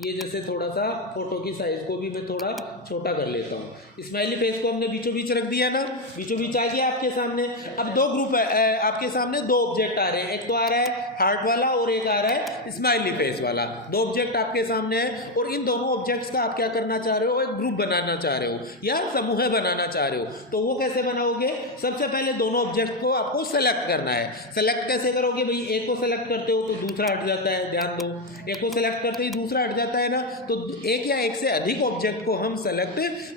ये जैसे थोड़ा सा फोटो की साइज को भी मैं थोड़ा छोटा कर लेता हूँ। स्माइली फेस को हमने बीचों बीच रख दिया ना, बीचों बीच आ गया आपके सामने। अब 2 ग्रुप है आपके सामने, 2 ऑब्जेक्ट आ रहे हैं, एक तो आ रहा है हार्ट वाला और एक आ रहा है स्माइली फेस वाला। 2 ऑब्जेक्ट आपके सामने है और इन दोनों ऑब्जेक्ट्स का आप क्या करना चाह रहे हो? एक ग्रुप बनाना चाह रहे हो या समूह बनाना चाह रहे हो। तो वो कैसे बनाओगे? सबसे पहले दोनों ऑब्जेक्ट को आपको सेलेक्ट करना है। सेलेक्ट कैसे करोगे भाई? एक को सेलेक्ट करते हो तो दूसरा हट जाता है, ध्यान दो। एक को सेलेक्ट करते ही दूसरा हट जाता है ना, तो एक या एक से अधिक ऑब्जेक्ट को हम सेलेक्ट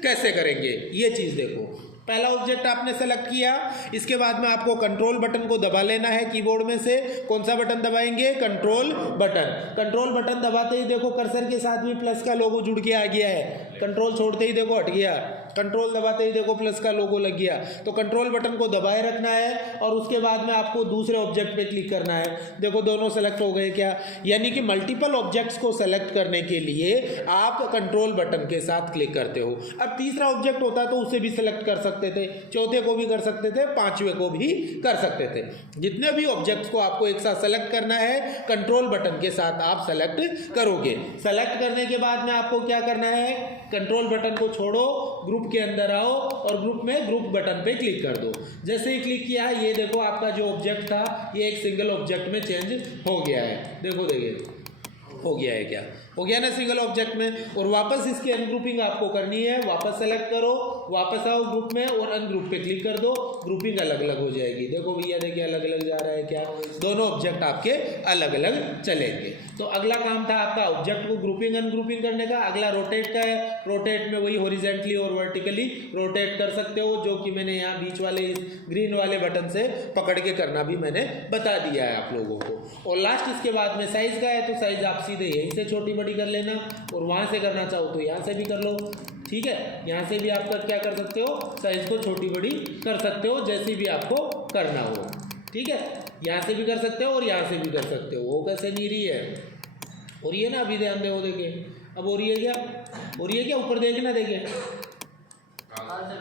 कैसे करेंगे ये चीज देखो। पहला ऑब्जेक्ट आपने सेलेक्ट किया, इसके बाद में आपको कंट्रोल बटन को दबा लेना है कीबोर्ड में से। कौन सा बटन दबाएंगे? Control button. कंट्रोल बटन दबाते ही देखो कर्सर के साथ भी प्लस का लोगो जुड़ के आ गया है। कंट्रोल छोड़ते ही देखो हट गया, कंट्रोल दबाते ही देखो प्लस का लोगो लग गया। तो कंट्रोल बटन को दबाए रखना है और उसके बाद में आपको दूसरे ऑब्जेक्ट पे क्लिक करना है। देखो दोनों सेलेक्ट हो गए क्या? यानी कि मल्टीपल ऑब्जेक्ट्स को सेलेक्ट करने के लिए आप कंट्रोल बटन के साथ क्लिक करते हो। अब तीसरा ऑब्जेक्ट होता तो उसे भी सेलेक्ट कर सकते थे, चौथे को भी कर सकते थे, पांचवें को भी कर सकते थे। जितने भी ऑब्जेक्ट्स को आपको एक साथ सेलेक्ट करना है कंट्रोल बटन के साथ आप सेलेक्ट करोगे। सेलेक्ट करने के बाद में आपको क्या करना है? कंट्रोल बटन को छोड़ो, ग्रुप के अंदर आओ और ग्रुप में ग्रुप बटन पे क्लिक कर दो। जैसे ही क्लिक किया ये देखो आपका जो ऑब्जेक्ट था ये एक सिंगल ऑब्जेक्ट में चेंज हो गया है। देखो देखिए हो गया है, क्या हो गया ना सिंगल ऑब्जेक्ट में। और वापस इसकी अनग्रुपिंग आपको करनी है। वापस सेलेक्ट करो, वापस आओ ग्रुप में और अनग्रुप पे क्लिक कर दो, ग्रुपिंग अलग अलग हो जाएगी। देखो भैया देखिए अलग अलग जा रहा है क्या? दोनों ऑब्जेक्ट आपके अलग अलग चलेंगे। तो अगला काम था आपका ऑब्जेक्ट को ग्रुपिंग अनग्रुपिंग करने का। अगला रोटेट का है। रोटेट में वही हॉरिजेंटली और वर्टिकली रोटेट कर सकते हो, जो कि मैंने यहाँ बीच वाले ग्रीन वाले बटन से पकड़ के करना भी मैंने बता दिया है आप लोगों को। और लास्ट इसके बाद में साइज का है, तो साइज आप सीधे यहीं से छोटी बड़ी कर लेना और वहाँ से करना चाहो तो यहाँ से भी कर लो, ठीक है। यहाँ से भी आप क्या कर सकते हो? साइज को छोटी बड़ी कर सकते हो, जैसी भी आपको करना हो, ठीक है। यहाँ से भी कर सकते हो और यहाँ से भी कर सकते हो। वो कैसे नहीं रही है? हो रही है ना? अभी ध्यान दो, देखिए अब हो रही है क्या? हो रही है क्या? ऊपर देखना, देखिए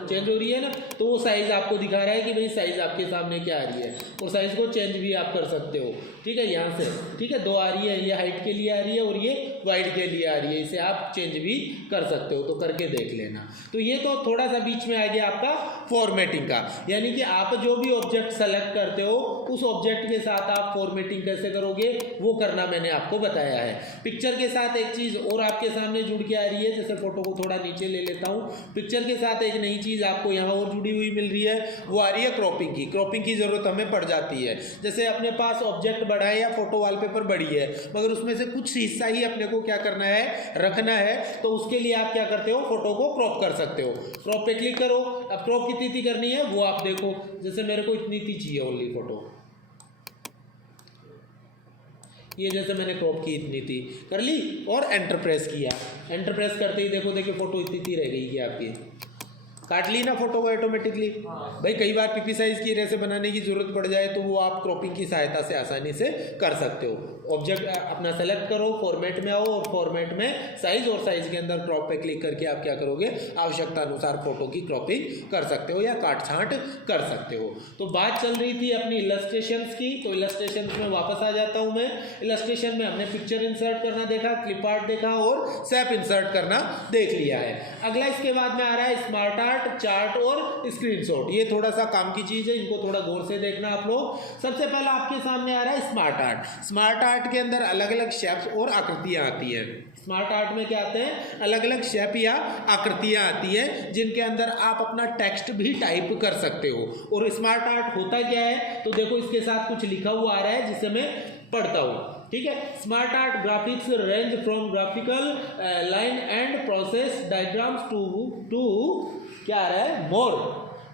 चेंज हो रही है ना। तो वो साइज आपको दिखा रहा है कि भाई साइज आपके सामने क्या आ रही है। और साइज को चेंज भी आप कर सकते हो, ठीक है। यहाँ से ठीक है 2 आ रही है, ये हाइट के लिए आ रही है और ये वाइड के लिए आ रही है, इसे आप चेंज भी कर सकते हो। तो करके देख लेना। तो ये तो थोड़ा सा बीच में आ गया आपका फॉर्मेटिंग का, यानी कि आप जो भी ऑब्जेक्ट सेलेक्ट करते हो उस ऑब्जेक्ट के साथ आप फॉर्मेटिंग कैसे करोगे वो करना मैंने आपको बताया है। पिक्चर के साथ एक चीज़ और आपके सामने जुड़ के आ रही है, जैसे फोटो को थोड़ा नीचे ले लेता हूँ। पिक्चर के साथ एक नई नई चीज़ आपको यहाँ और जुड़ी हुई मिल रही है, वो आ रही है क्रॉपिंग की। क्रॉपिंग की ज़रूरत हमें पड़ जाती है। जैसे अपने पास ऑब्जेक्ट बड़ा है या फोटो वॉलपेपर बड़ी है, मगर उसमें से कुछ हिस्सा ही अपने को क्या करना है, रखना है, तो उसके लिए आप क्या करते हो, फोटो को क्रॉप कर सकते हो। क्रॉप पे क्लिक करो। अब क्रॉप कितनी करनी है वो आप देखो, जैसे मेरे को इतनी चाहिए ओनली फोटो, ये जैसे मैंने क्रॉप की इतनी थी, कर ली और एंटर प्रेस किया। एंटर प्रेस करते ही देखो देखिए फोटो इतनी रह गई कि आपकी काट ली ना फोटो को ऑटोमेटिकली। भाई कई बार पीपी साइज की रेसे बनाने की जरूरत पड़ जाए तो वो आप क्रॉपिंग की सहायता से आसानी से कर सकते हो। ऑब्जेक्ट अपना सेलेक्ट करो, फॉर्मेट में आओ और फॉर्मेट में साइज, और साइज के अंदर क्रॉप पे क्लिक करके आप क्या करोगे, आवश्यकता अनुसार फोटो की क्रॉपिंग कर सकते हो या काट छांट कर सकते हो। तो बात चल रही थी अपनी इलस्ट्रेशंस की, तो इलस्ट्रेशंस में वापस आ जाता हूँ मैं। इलस्ट्रेशन में हमने पिक्चर इंसर्ट करना देखा, क्लिप आर्ट देखा और सैप इंसर्ट करना देख लिया है। अगला इसके बाद में आ रहा है स्मार्ट आर्ट, चार्ट और स्क्रीनशॉट। ये थोड़ा सा काम की चीज है, इनको थोड़ा गौर से देखना आप लोग। सबसे पहला आपके सामने आ रहा है स्मार्ट आर्ट। स्मार्ट आर्ट के अंदर अलग अलग शेप्स और आकृतियां आती हैं। स्मार्ट आर्ट में क्या आते हैं, अलग अलग शेप या आकृतियां आती हैं जिनके अंदर आप अपना टेक्स्ट भी टाइप कर सकते हो। और स्मार्ट आर्ट होता क्या है, तो देखो इसके साथ कुछ लिखा हुआ आ रहा है जिसे मैं पढ़ता हूँ, ठीक है। Smart art graphics range from graphical line and process diagrams to क्या आ रहा है, more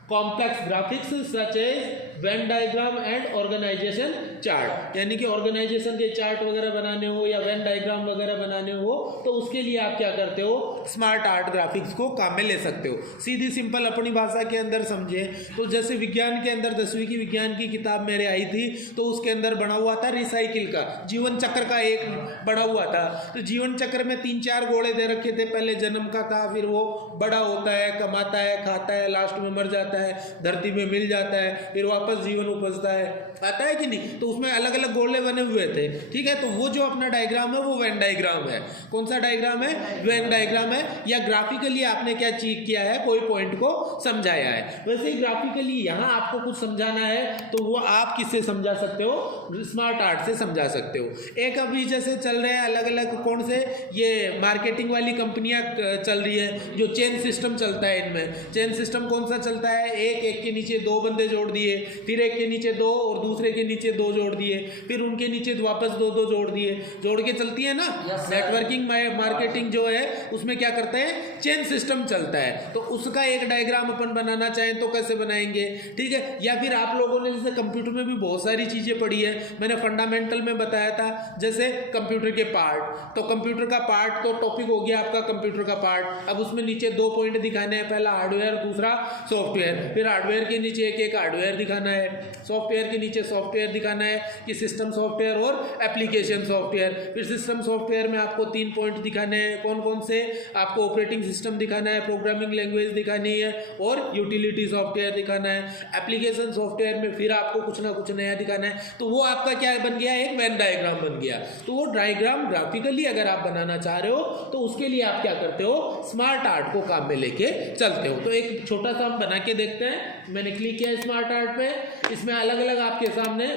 complex graphics such as Venn diagram and organization chart. यानी कि ऑर्गेनाइजेशन के चार्ट वगैरह बनाने हो या वेन डायग्राम वगैरह बनाने हो तो उसके लिए आप क्या करते हो, स्मार्ट आर्ट ग्राफिक्स को काम में ले सकते हो। सीधी सिंपल अपनी भाषा के अंदर समझे तो जैसे विज्ञान के अंदर 10वीं की विज्ञान की किताब मेरे आई थी, तो उसके अंदर बना हुआ था रिसाइकिल का, जीवन चक्र का एक बना हुआ था। तो जीवन चक्र में 3-4 गोले दे रखे थे, पहले जन्म का था, फिर वो बड़ा होता है, कमाता है, खाता है, लास्ट में मर जाता है, धरती में मिल जाता है, फिर वापस जीवन उपजता है, आता है कि नहीं। तो उसमें अलग अलग गोले बने हुए थे, ठीक है। तो वो जो अपना डायग्राम है वो वेन डायग्राम है। कौन सा डायग्राम है, वेन डायग्राम है। या ग्राफिकली आपने क्या चीज किया है, कोई पॉइंट को समझाया है। वैसे ही ग्राफिकली यहाँ आपको कुछ समझाना है तो वो आप किससे समझा सकते हो, स्मार्ट आर्ट से समझा सकते हो। एक अभी जैसे चल रहे हैं अलग अलग कौन से, ये मार्केटिंग वाली कंपनियां चल रही है, जो चेन सिस्टम चलता है। इनमें चेन सिस्टम कौन सा चलता है, एक के नीचे 2 बंदे जोड़ दिए, फिर एक के नीचे 2 और दूसरे के नीचे 2 जोड़ दिए, फिर उनके नीचे वापस 2 जोड़ दिए, जोड़ के चलती है ना। नेटवर्किंग मार्केटिंग जो है उसमें क्या करते हैं, चेन सिस्टम चलता है। तो उसका एक डायग्राम अपन बनाना चाहें तो कैसे बनाएंगे, ठीक है। या फिर आप लोगों ने जैसे कंप्यूटर में भी बहुत सारी चीजें पढ़ी है, मैंने फंडामेंटल में बताया था, जैसे कंप्यूटर के पार्ट। तो कंप्यूटर का पार्ट तो टॉपिक हो गया आपका कंप्यूटर का पार्ट। अब उसमें नीचे 2 पॉइंट दिखाने हैं, पहला हार्डवेयर, दूसरा सॉफ्टवेयर। फिर हार्डवेयर के नीचे एक हार्डवेयर दिखाना है, सॉफ्टवेयर के नीचे सॉफ्टवेयर दिखाना है कि सिस्टम सॉफ्टवेयर और एप्लीकेशन सॉफ्टवेयर। फिर सिस्टम सॉफ्टवेयर में आपको 3 पॉइंट दिखाने हैं, कौन कौन से, आपको ऑपरेटिंग सिस्टम दिखाना है, प्रोग्रामिंग लैंग्वेज दिखानी है और यूटिलिटी सॉफ्टवेयर दिखाना है। एप्लीकेशन सॉफ्टवेयर में फिर आपको कुछ ना कुछ नया दिखाना है। तो वो आपका क्या बन गया, एक वेन डायग्राम बन गया। तो वो डायग्राम ग्राफिकली अगर आप बनाना चाह रहे हो तो उसके लिए आप क्या करते हो, स्मार्ट आर्ट को काम में लेके चलते हो। तो एक छोटा सा हम बना के देखते हैं। मैंने क्लिक किया स्मार्ट आर्ट पे, इसमें अलग अलग आपके सामने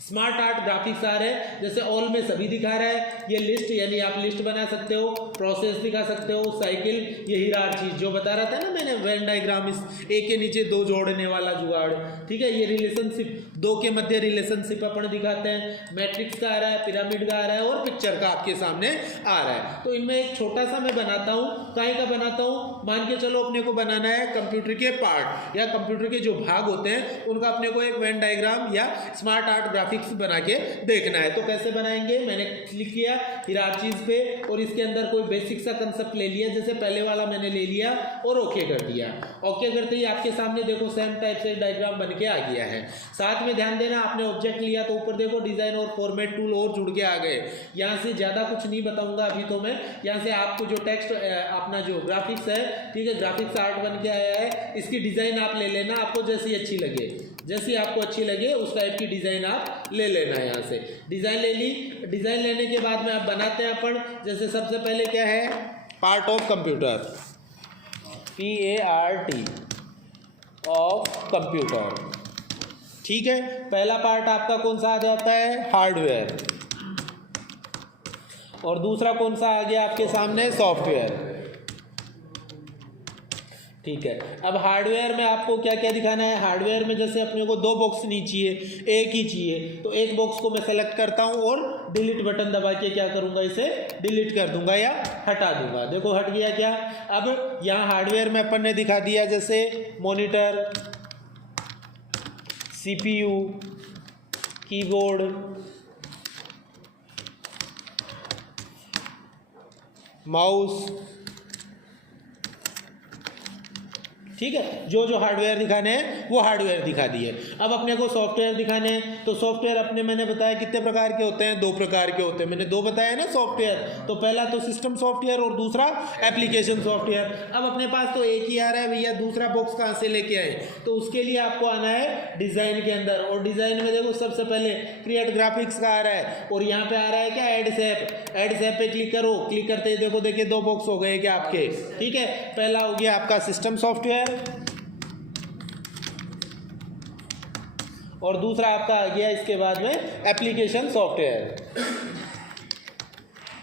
स्मार्ट आर्ट ग्राफिक्स आ रहे हैं। जैसे ऑल में सभी दिखा रहा है, ये लिस्ट यानी आप लिस्ट बना सकते हो, प्रोसेस दिखा सकते हो, साइकिल, ये हीरार्ची जो बता रहा था ना मैंने, वेन डायग्राम, इस एक के नीचे 2 जोड़ने वाला जुगाड़, ठीक है। ये रिलेशनशिप, 2 के मध्य रिलेशनशिप अपन दिखाते हैं। मैट्रिक्स का आ रहा है, पिरामिड का आ रहा है और पिक्चर का आपके सामने आ रहा है। तो इनमें एक छोटा सा मैं बनाता हूँ, काहे का बनाता हूँ, मान के चलो अपने को बनाना है कंप्यूटर के पार्ट या कंप्यूटर के जो भाग होते हैं उनका अपने को एक वेन डायग्राम या स्मार्ट आर्ट ग्राफिक्स बना के देखना है। तो कैसे बनाएंगे, मैंने क्लिक किया हिरार्चीज पे और इसके अंदर कोई बेसिक सा कंसेप्ट ले लिया, जैसे पहले वाला मैंने ले लिया और ओके कर दिया। ओके करते ही आपके सामने देखो सेम टाइप से डायग्राम बन के आ गया है। साथ में ध्यान देना, आपने ऑब्जेक्ट लिया तो ऊपर देखो डिजाइन और फॉर्मेट टूल और जुड़ के आ गए। यहाँ से ज्यादा कुछ नहीं बताऊंगा अभी, तो मैं यहाँ से आपको जो टेक्स्ट अपना जो ग्राफिक्स है, ठीक है, ग्राफिक्स आर्ट बन के आया है, इसकी डिजाइन आप ले लेना, आपको जैसी अच्छी लगे, जैसी आपको अच्छी लगे उस टाइप की डिजाइन आप ले लेना। यहाँ से डिजाइन ले ली, डिजाइन लेने के बाद में आप बनाते हैं अपन, जैसे सबसे पहले क्या है, part of computer, PART of computer, ठीक है। पहला पार्ट आपका कौन सा आ जाता है, हार्डवेयर, और दूसरा कौन सा आ गया आपके सामने, सॉफ्टवेयर, ठीक है। अब हार्डवेयर में आपको क्या क्या दिखाना है। हार्डवेयर में जैसे अपने को 2 बॉक्स नहीं चाहिए, एक ही चाहिए, तो एक बॉक्स को मैं सेलेक्ट करता हूँ और डिलीट बटन दबा के क्या करूँगा, इसे डिलीट कर दूंगा या हटा दूंगा। देखो हट गया क्या। अब यहाँ हार्डवेयर में अपन ने दिखा दिया जैसे मॉनिटर, CPU, कीबोर्ड, माउस, ठीक है। जो जो हार्डवेयर दिखाने हैं वो हार्डवेयर दिखा दिए। अब अपने को सॉफ्टवेयर दिखाने हैं, तो सॉफ्टवेयर अपने मैंने बताया कितने प्रकार के होते हैं, 2 प्रकार के होते हैं। मैंने 2 बताया ना सॉफ्टवेयर। तो पहला तो सिस्टम सॉफ्टवेयर और दूसरा एप्लीकेशन सॉफ्टवेयर। अब अपने पास तो एक ही आ रहा है भैया, दूसरा बॉक्स कहाँ से लेके आए, तो उसके लिए आपको आना है डिज़ाइन के अंदर। और डिज़ाइन में देखो सबसे पहले क्रिएट ग्राफिक्स का आ रहा है, और यहाँ पे आ रहा है क्या, एड शेप। एड शेप पे क्लिक करो, क्लिक करते ही देखो देखिए 2 बॉक्स हो गए क्या आपके, ठीक है। पहला हो गया आपका सिस्टम सॉफ्टवेयर और दूसरा आपका आ गया इसके बाद में एप्लीकेशन सॉफ्टवेयर।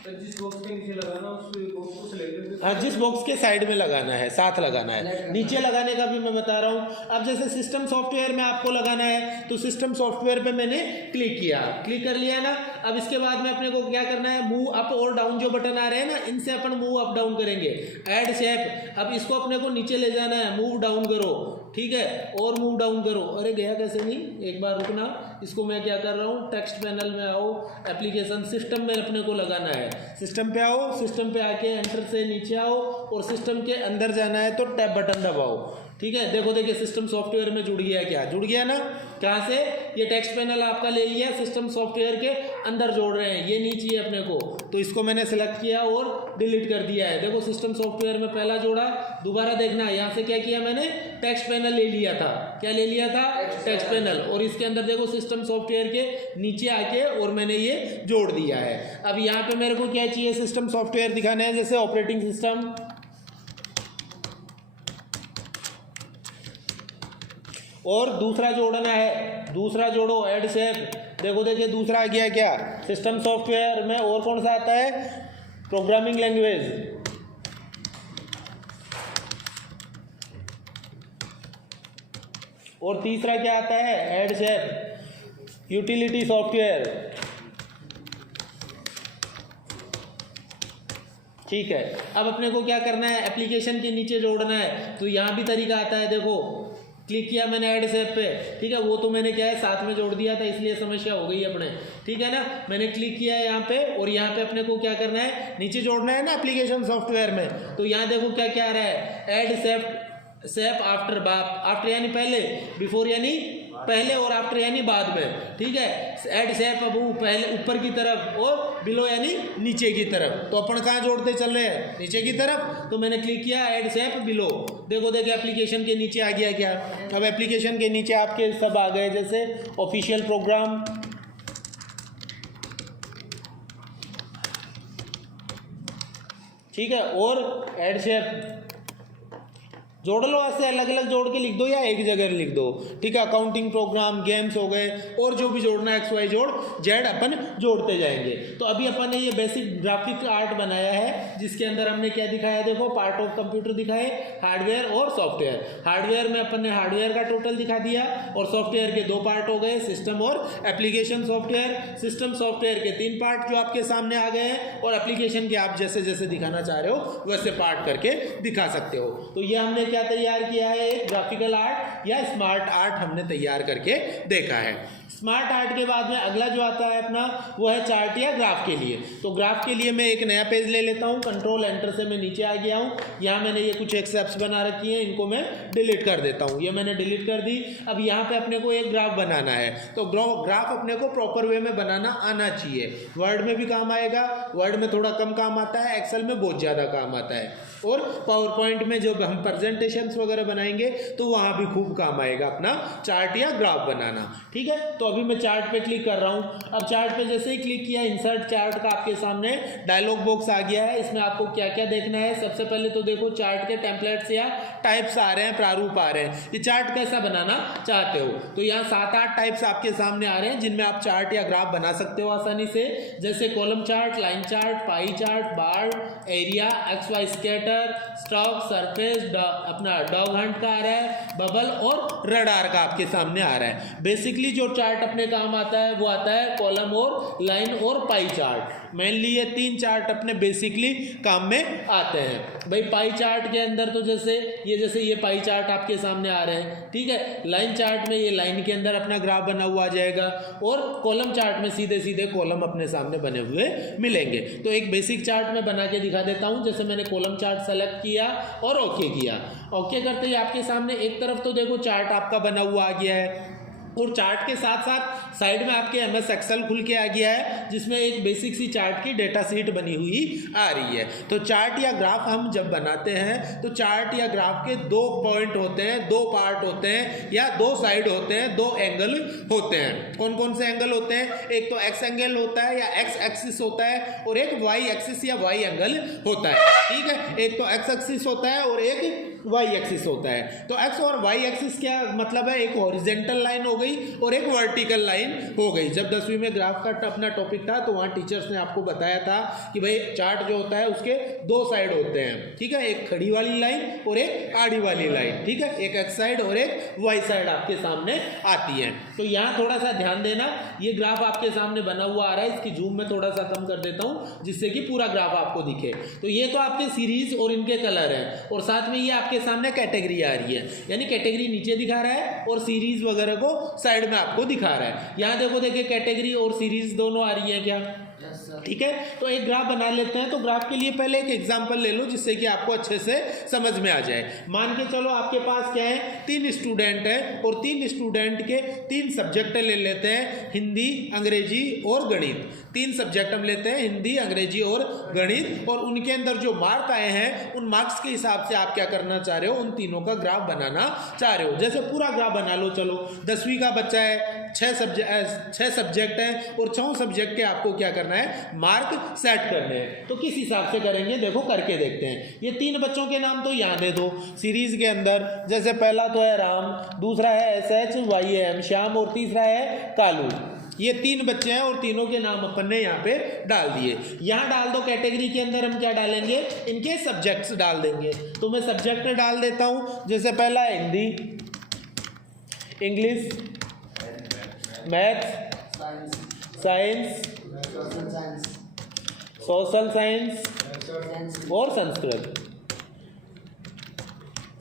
जिस बॉक्स के नीचे लगाना उस बॉक्स को सेलेक्ट, हाँ, जिस बॉक्स के साइड में लगाना है, साथ लगाना है। नीचे लगाने का भी मैं बता रहा हूँ। अब जैसे सिस्टम सॉफ्टवेयर में आपको लगाना है, तो सिस्टम सॉफ्टवेयर पे मैंने क्लिक किया, क्लिक कर लिया ना। अब इसके बाद में अपने को क्या करना है, मूव अप और डाउन जो बटन आ रहे हैं ना, इनसे अपन मूव अप डाउन करेंगे। ऐड शेप, अब इसको अपने को नीचे ले जाना है, मूव डाउन करो, ठीक है, और मूव डाउन करो। अरे गया कैसे नहीं, एक बार रुकना। इसको मैं क्या कर रहा हूँ, टेक्स्ट पैनल में आओ, एप्लीकेशन सिस्टम में अपने को लगाना है। सिस्टम पे आओ, सिस्टम पे आके एंटर से नीचे आओ और सिस्टम के अंदर जाना है तो टैब बटन दबाओ, ठीक है। देखो देखिए सिस्टम सॉफ्टवेयर में जुड़ गया, क्या जुड़ गया ना। कहाँ से, ये टेक्स्ट पैनल आपका ले लिया, सिस्टम सॉफ्टवेयर के अंदर जोड़ रहे हैं। ये नहीं चाहिए अपने को, तो इसको मैंने सेलेक्ट किया और डिलीट कर दिया है। देखो सिस्टम सॉफ्टवेयर में पहला जोड़ा, दोबारा देखना यहाँ से क्या किया मैंने, टेक्स्ट पैनल ले लिया था। क्या ले लिया था, टेक्स्ट पैनल, और इसके अंदर देखो सिस्टम सॉफ्टवेयर के नीचे आके और मैंने ये जोड़ दिया है। अब यहाँ पे मेरे को क्या चाहिए, सिस्टम सॉफ्टवेयर दिखाने हैं, जैसे ऑपरेटिंग सिस्टम, और दूसरा जोड़ना है, दूसरा जोड़ो, ऐड शेप। देखो देखिए दूसरा आ गया क्या, सिस्टम सॉफ्टवेयर में। और कौन सा आता है, प्रोग्रामिंग लैंग्वेज। और तीसरा क्या आता है, ऐड शेप, यूटिलिटी सॉफ्टवेयर, ठीक है। अब अपने को क्या करना है, एप्लीकेशन के नीचे जोड़ना है, तो यहाँ भी तरीका आता है। देखो क्लिक किया मैंने ऐड शेप पे, ठीक है। वो तो मैंने क्या है साथ में जोड़ दिया था, इसलिए समस्या हो गई अपने, ठीक है ना। मैंने क्लिक किया है यहाँ पे, और यहाँ पे अपने को क्या करना है, नीचे जोड़ना है ना एप्लीकेशन सॉफ्टवेयर में। तो यहाँ देखो क्या क्या आ रहा है, ऐड शेप आफ्टर, आफ्टर यानी पहले, बिफोर यानी पहले, और आफ्टर यानी बाद में, ठीक है। ऐड शेप अब पहले ऊपर की तरफ, और बिलो यानी नीचे की तरफ। तो अपन कहाँ जोड़ते चल रहे हैं, नीचे की तरफ। तो मैंने क्लिक किया ऐड शेप बिलो, देखो देखिए एप्लीकेशन के नीचे आ गया क्या। अब एप्लीकेशन के नीचे आपके सब आ गए, जैसे ऑफिशियल प्रोग्राम, ठीक है, और ऐड शेप जोड़ लो, ऐसे अलग अलग जोड़ के लिख दो या एक जगह लिख दो, ठीक है। अकाउंटिंग प्रोग्राम, गेम्स हो गए, और जो भी जोड़ना है XY जेड अपन जोड़ते जाएंगे। तो अभी अपन ने ये बेसिक ग्राफिक आर्ट बनाया है, जिसके अंदर हमने क्या दिखाया, देखो पार्ट ऑफ कंप्यूटर दिखाए, हार्डवेयर और सॉफ्टवेयर। हार्डवेयर में अपन ने हार्डवेयर का टोटल दिखा दिया, और सॉफ्टवेयर के 2 पार्ट हो गए, सिस्टम और एप्लीकेशन सॉफ्टवेयर। सिस्टम सॉफ्टवेयर के 3 पार्ट जो आपके सामने आ गए हैं, और एप्लीकेशन के आप जैसे जैसे दिखाना चाह रहे हो वैसे पार्ट करके दिखा सकते हो। तो ये हमने क्या तैयार किया है, एक ग्राफिकल आर्ट या स्मार्ट आर्ट हमने तैयार करके देखा है। स्मार्ट आर्ट के बाद में अगला जो आता है अपना, वो है चार्ट या ग्राफ के लिए। तो ग्राफ के लिए मैं एक नया पेज ले लेता हूँ, कंट्रोल एंटर से मैं नीचे आ गया हूँ। यहाँ मैंने ये कुछ एक्सेप्ट्स बना रखी हैं, इनको मैं डिलीट कर देता हूँ। ये मैंने डिलीट कर दी। अब यहाँ पे अपने को एक ग्राफ बनाना है, तो ग्राफ अपने को प्रॉपर वे में बनाना आना चाहिए। वर्ड में भी काम आएगा, वर्ड में थोड़ा कम काम आता है, एक्सेल में बहुत ज़्यादा काम आता है, और पावर पॉइंट में जो हम प्रेजेंटेशन वगैरह बनाएंगे तो वहाँ भी खूब काम आएगा अपना चार्ट या ग्राफ बनाना, ठीक है। तो अभी मैं चार्ट पे क्लिक कर रहा हूँ। अब चार्ट पे जैसे ही क्लिक किया, इंसर्ट चार्ट का आपके सामने डायलॉग बॉक्स आ गया है। इसमें आपको क्या क्या देखना है, सबसे पहले तो देखो चार्ट के टेम्पलेट्स या टाइप्स आ रहे हैं, प्रारूप आ रहे हैं। ये चार्ट कैसा बनाना चाहते हो, तो यहाँ 7-8 टाइप्स आपके सामने आ रहे हैं, जिनमें आप चार्ट या ग्राफ बना सकते हो आसानी से। जैसे column chart, line chart, pie chart, bar, area, XY scatter, vector, stock, surface, अपना डॉग हंट का आ रहा है, बबल और रडार का आपके सामने आ रहा है। बेसिकली जो चार्ट अपने काम आता है वो आता है कॉलम और लाइन और पाई चार्ट। मेनली ये 3 चार्ट अपने बेसिकली काम में आते हैं भाई। पाई चार्ट के अंदर तो जैसे ये पाई चार्ट आपके सामने आ रहे हैं, ठीक है। लाइन चार्ट में ये लाइन के अंदर अपना ग्राफ बना हुआ आ जाएगा और कॉलम चार्ट में सीधे सीधे कॉलम अपने सामने बने हुए मिलेंगे। तो एक बेसिक चार्ट में बना के दिखा देता हूँ। जैसे मैंने कॉलम चार्ट सेलेक्ट किया और ओके किया। ओके करते ही आपके सामने एक तरफ तो देखो चार्ट आपका बना हुआ आ गया है और चार्ट के साथ साथ साइड में आपके MS एक्सेल खुल के आ गया है जिसमें एक बेसिक सी चार्ट की डेटा शीट बनी हुई आ रही है। तो चार्ट या ग्राफ हम जब बनाते हैं तो चार्ट या ग्राफ के 2 पॉइंट होते हैं, 2 पार्ट होते हैं या 2 साइड होते हैं, 2 एंगल होते हैं। कौन कौन से एंगल होते हैं? एक तो एक्स एंगल होता है या एक्स एक्सिस होता है और एक वाई एक्सिस या वाई एंगल होता है, ठीक है। एक तो एक्स एक्सिस होता है और एक वाई एक्सिस होता है। तो एक्स और वाई एक्सिस क्या मतलब है? एक हॉरिजेंटल लाइन हो गई और एक वर्टिकल लाइन हो गई। जब 10वीं में ग्राफ का अपना टॉपिक था तो वहाँ टीचर्स ने आपको बताया था कि भाई चार्ट जो होता है उसके 2 साइड होते हैं, ठीक है। एक खड़ी वाली लाइन और एक आड़ी वाली लाइन, ठीक है। एक एक्स साइड और एक वाई साइड आपके सामने आती है। तो यहाँ थोड़ा सा ध्यान देना, ये ग्राफ आपके सामने बना हुआ आ रहा है। इसकी जूम में थोड़ा सा कम कर देता हूँ जिससे कि पूरा ग्राफ आपको दिखे। तो ये तो आपके सीरीज और इनके कलर हैं और साथ में ये आपके सामने कैटेगरी आ रही है, यानी कैटेगरी नीचे दिखा रहा है और सीरीज वगैरह को साइड में आपको दिखा रहा है। यहाँ देखो, देखिए कैटेगरी और सीरीज दोनों आ रही है क्या? ठीक है। तो एक ग्राफ बना लेते हैं। तो ग्राफ के लिए पहले एक एग्जांपल ले लो जिससे कि आपको अच्छे से समझ में आ जाए। मान के चलो आपके पास क्या है, 3 स्टूडेंट है और 3 स्टूडेंट के 3 सब्जेक्ट ले लेते हैं, हिंदी, अंग्रेजी और गणित। 3 सब्जेक्ट हम लेते हैं, हिंदी, अंग्रेजी और गणित, और उनके अंदर जो मार्क आए हैं उन मार्क्स के हिसाब से आप क्या करना चाह रहे हो, उन तीनों का ग्राफ बनाना चाह रहे हो। जैसे पूरा ग्राफ बना लो। चलो 10वीं का बच्चा है, 6 सब्जेक्ट है और 6 सब्जेक्ट के आपको क्या करना है, मार्क सेट करने हैं। तो किस हिसाब से करेंगे देखो, करके देखते हैं। ये 3 बच्चों के नाम तो यहाँ दे दो सीरीज के अंदर। जैसे पहला तो है राम, दूसरा है SHYAM श्याम और तीसरा है कालू। ये 3 बच्चे हैं और तीनों के नाम अपन ने यहाँ पे डाल दिए। यहाँ डाल दो कैटेगरी के अंदर हम क्या डालेंगे, इनके सब्जेक्ट्स डाल देंगे। तो मैं सब्जेक्ट डाल देता हूँ। जैसे पहला है Hindi, English, maths, science, social science और संस्कृत।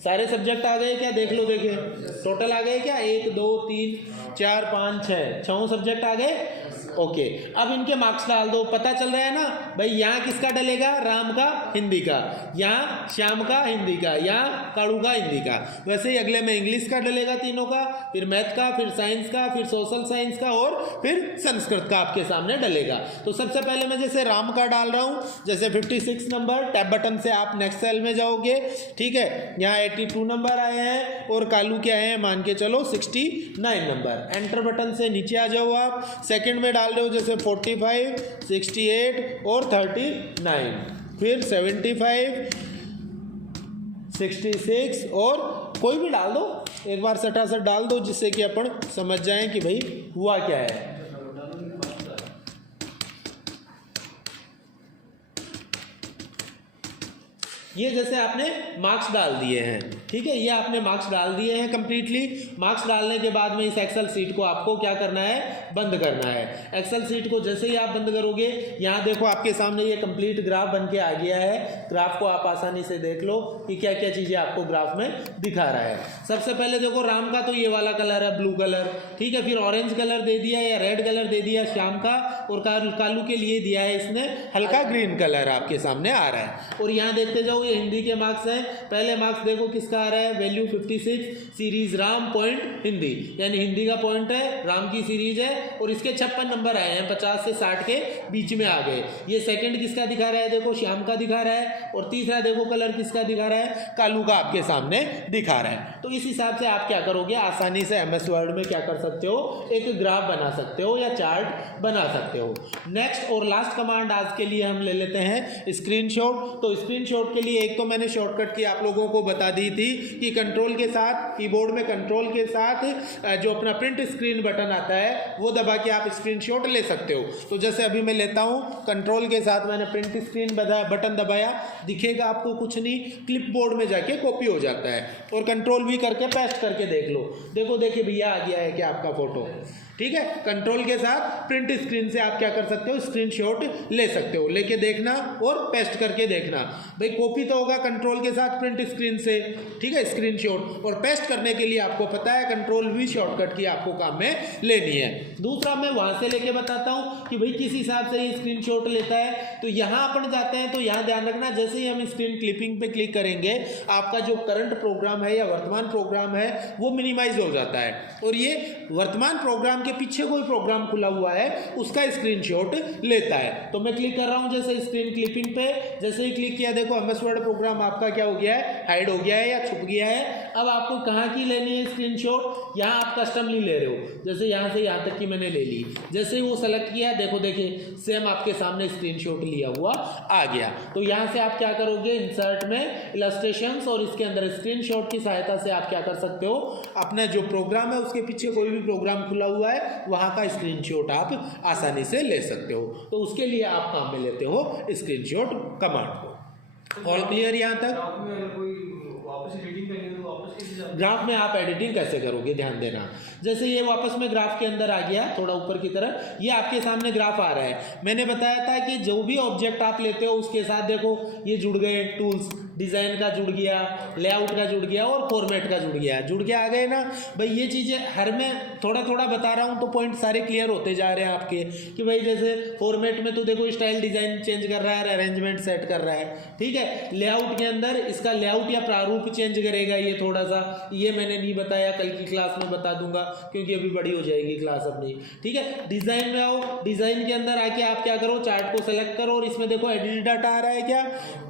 सारे सब्जेक्ट आ गए क्या? देख लो, देखिए टोटल आ गए क्या? 1 2 3 4 5 6 सब्जेक्ट आ गए। ओके, अब इनके मार्क्स डाल दो। पता चल रहा है ना भाई, यहाँ किसका डलेगा, राम का हिंदी का, यहाँ श्याम का हिंदी का, यहाँ काड़ू का हिंदी का। वैसे ही अगले में इंग्लिश का डलेगा तीनों का, फिर मैथ का, फिर साइंस का, फिर सोशल साइंस का और फिर संस्कृत का आपके सामने डलेगा। तो सबसे पहले मैं जैसे राम का डाल रहा हूँ, जैसे 56 नंबर, टैब बटन से आप नेक्स्ट सेल में जाओगे, ठीक है। यहाँ 82 नंबर आए हैं और कालू क्या है, मान के चलो 69 नंबर। एंटर बटन से नीचे आ जाओ आप। सेकंड में डाल रहे हो जैसे 45, 68 और 39, फिर 75, 66 और कोई भी डाल दो, एक बार सटासट डाल दो जिससे कि अपन समझ जाएं कि भाई हुआ क्या है। ये जैसे आपने मार्क्स डाल दिए हैं, ठीक है। ये आपने मार्क्स डाल दिए हैं कंप्लीटली। मार्क्स डालने के बाद में इस एक्सेल सीट को आपको क्या करना है, बंद करना है। एक्सेल सीट को जैसे ही आप बंद करोगे, यहाँ देखो आपके सामने ये कंप्लीट ग्राफ बन के आ गया है। ग्राफ को आप आसानी से देख लो कि क्या क्या चीज़ें आपको ग्राफ में दिखा रहा है। सबसे पहले देखो राम का तो ये वाला कलर है, ब्लू कलर, ठीक है। फिर ऑरेंज कलर दे दिया या रेड कलर दे दिया श्याम का, और कालू के लिए दिया है इसने हल्का ग्रीन कलर आपके सामने आ रहा है। और यहाँ देखते जाओ, ये हिंदी के मार्क्स हैं। पहले मार्क्स देखो किसका आ रहा है, value 56, series Ram point Hindi, यानी हिंदी का पॉइंट है, राम की सीरीज है और इसके 56 नंबर आए हैं, 50 से 60 के बीच में आ गए। ये सेकंड किसका दिखा रहा है, देखो श्याम का दिखा रहा है, और तीसरा देखो कलर किसका दिखा रहा है, कालू का आपके सामने दिखा रहा है। तो इस हिसाब से आप क्या करोगे, आसानी से MS वर्ड में क्या कर सकते हो, एक ग्राफ बना सकते हो या चार्ट बना सकते हो। नेक्स्ट और लास्ट कमांड आज के लिए हम ले लेते हैं स्क्रीनशॉट। तो स्क्रीनशॉट के लिए लिए एक तो मैंने शॉर्टकट की आप लोगों को बता दी थी कि कंट्रोल के साथ, कीबोर्ड में कंट्रोल के साथ जो अपना प्रिंट स्क्रीन बटन आता है वो दबा के आप स्क्रीनशॉट ले सकते हो। तो जैसे अभी मैं लेता हूँ, कंट्रोल के साथ मैंने प्रिंट स्क्रीन बटन दबाया, दिखेगा आपको कुछ नहीं, क्लिपबोर्ड में जाके कॉपी हो जाता है। और कंट्रोल भी करके पेस्ट करके देख लो, देखो देखिए भैया आ गया है क्या आपका फोटो, ठीक है। कंट्रोल के साथ प्रिंट स्क्रीन से आप क्या कर सकते हो, स्क्रीनशॉट ले सकते हो, लेके देखना और पेस्ट करके देखना। भाई कॉपी तो होगा कंट्रोल के साथ प्रिंट स्क्रीन से, ठीक है, स्क्रीनशॉट। और पेस्ट करने के लिए आपको पता है कंट्रोल वी शॉर्टकट की आपको काम में लेनी है। दूसरा मैं वहां से लेके बताता हूँ कि भाई किस हिसाब से ये स्क्रीनशॉट लेता है। तो यहाँ अपन जाते हैं, तो यहाँ ध्यान रखना, जैसे ही हम स्क्रीन क्लिपिंग पे क्लिक करेंगे आपका जो करंट प्रोग्राम है या वर्तमान प्रोग्राम है वो मिनिमाइज हो जाता है, और ये वर्तमान प्रोग्राम के पीछे कोई प्रोग्राम खुला हुआ है उसका स्क्रीनशॉट लेता है। तो मैं क्लिक कर रहा हूं जैसे स्क्रीन क्लिपिंग पे, जैसे ही क्लिक किया देखो एमएस वर्ड प्रोग्राम आपका क्या हो गया है, हाइड हो गया है या छुप गया है। अब आपको कहाँ की लेनी है स्क्रीनशॉट, यहाँ आप कस्टमली ले रहे हो, जैसे यहाँ से यहाँ तक की मैंने ले ली, जैसे ही वो सेलेक्ट किया देखो देखिए सेम आपके सामने स्क्रीनशॉट लिया हुआ आ गया। तो यहाँ से आप क्या करोगे, इंसर्ट में इलस्ट्रेशंस और इसके अंदर स्क्रीनशॉट की सहायता से आप क्या कर सकते हो, अपना जो प्रोग्राम है उसके पीछे कोई भी प्रोग्राम खुला हुआ है वहाँ का स्क्रीनशॉट आप आसानी से ले सकते हो। तो उसके लिए आप काम में लेते हो स्क्रीनशॉट कमांड को। ऑल क्लियर यहाँ तक? ग्राफ में अगर कोई वापस एडिटिंग करनी है तो वापस कैसे जाते हैं? ग्राफ में आप एडिटिंग कैसे करोगे, ध्यान देना। जैसे ये वापस में ग्राफ के अंदर आ गया, थोड़ा ऊपर की तरफ, ये आपके सामने ग्राफ आ रहा है। मैंने बताया था कि जो भी ऑब्जेक्ट आप लेते हो उसके साथ देखो ये जुड़ गए, टूल्स, डिज़ाइन का जुड़ गया, लेआउट का जुड़ गया और फॉर्मेट का जुड़ गया, जुड़ के आ गए ना भाई। ये चीज़ें हर मैं थोड़ा थोड़ा बता रहा हूँ तो पॉइंट सारे क्लियर होते जा रहे हैं आपके, कि भाई जैसे फॉर्मेट में तो देखो स्टाइल डिज़ाइन चेंज कर रहा है, अरेंजमेंट सेट कर रहा है, ठीक है। लेआउट के अंदर इसका लेआउट या प्रारूप चेंज करेगा ये थोड़ा सा, ये मैंने नहीं बताया, कल की क्लास में बता दूंगा क्योंकि अभी बड़ी हो जाएगी क्लास अपनी, ठीक है। डिज़ाइन में आओ, डिज़ाइन के अंदर आके आप क्या करो, चार्ट को सेलेक्ट करो और इसमें देखो एडिट डाटा आ रहा है क्या,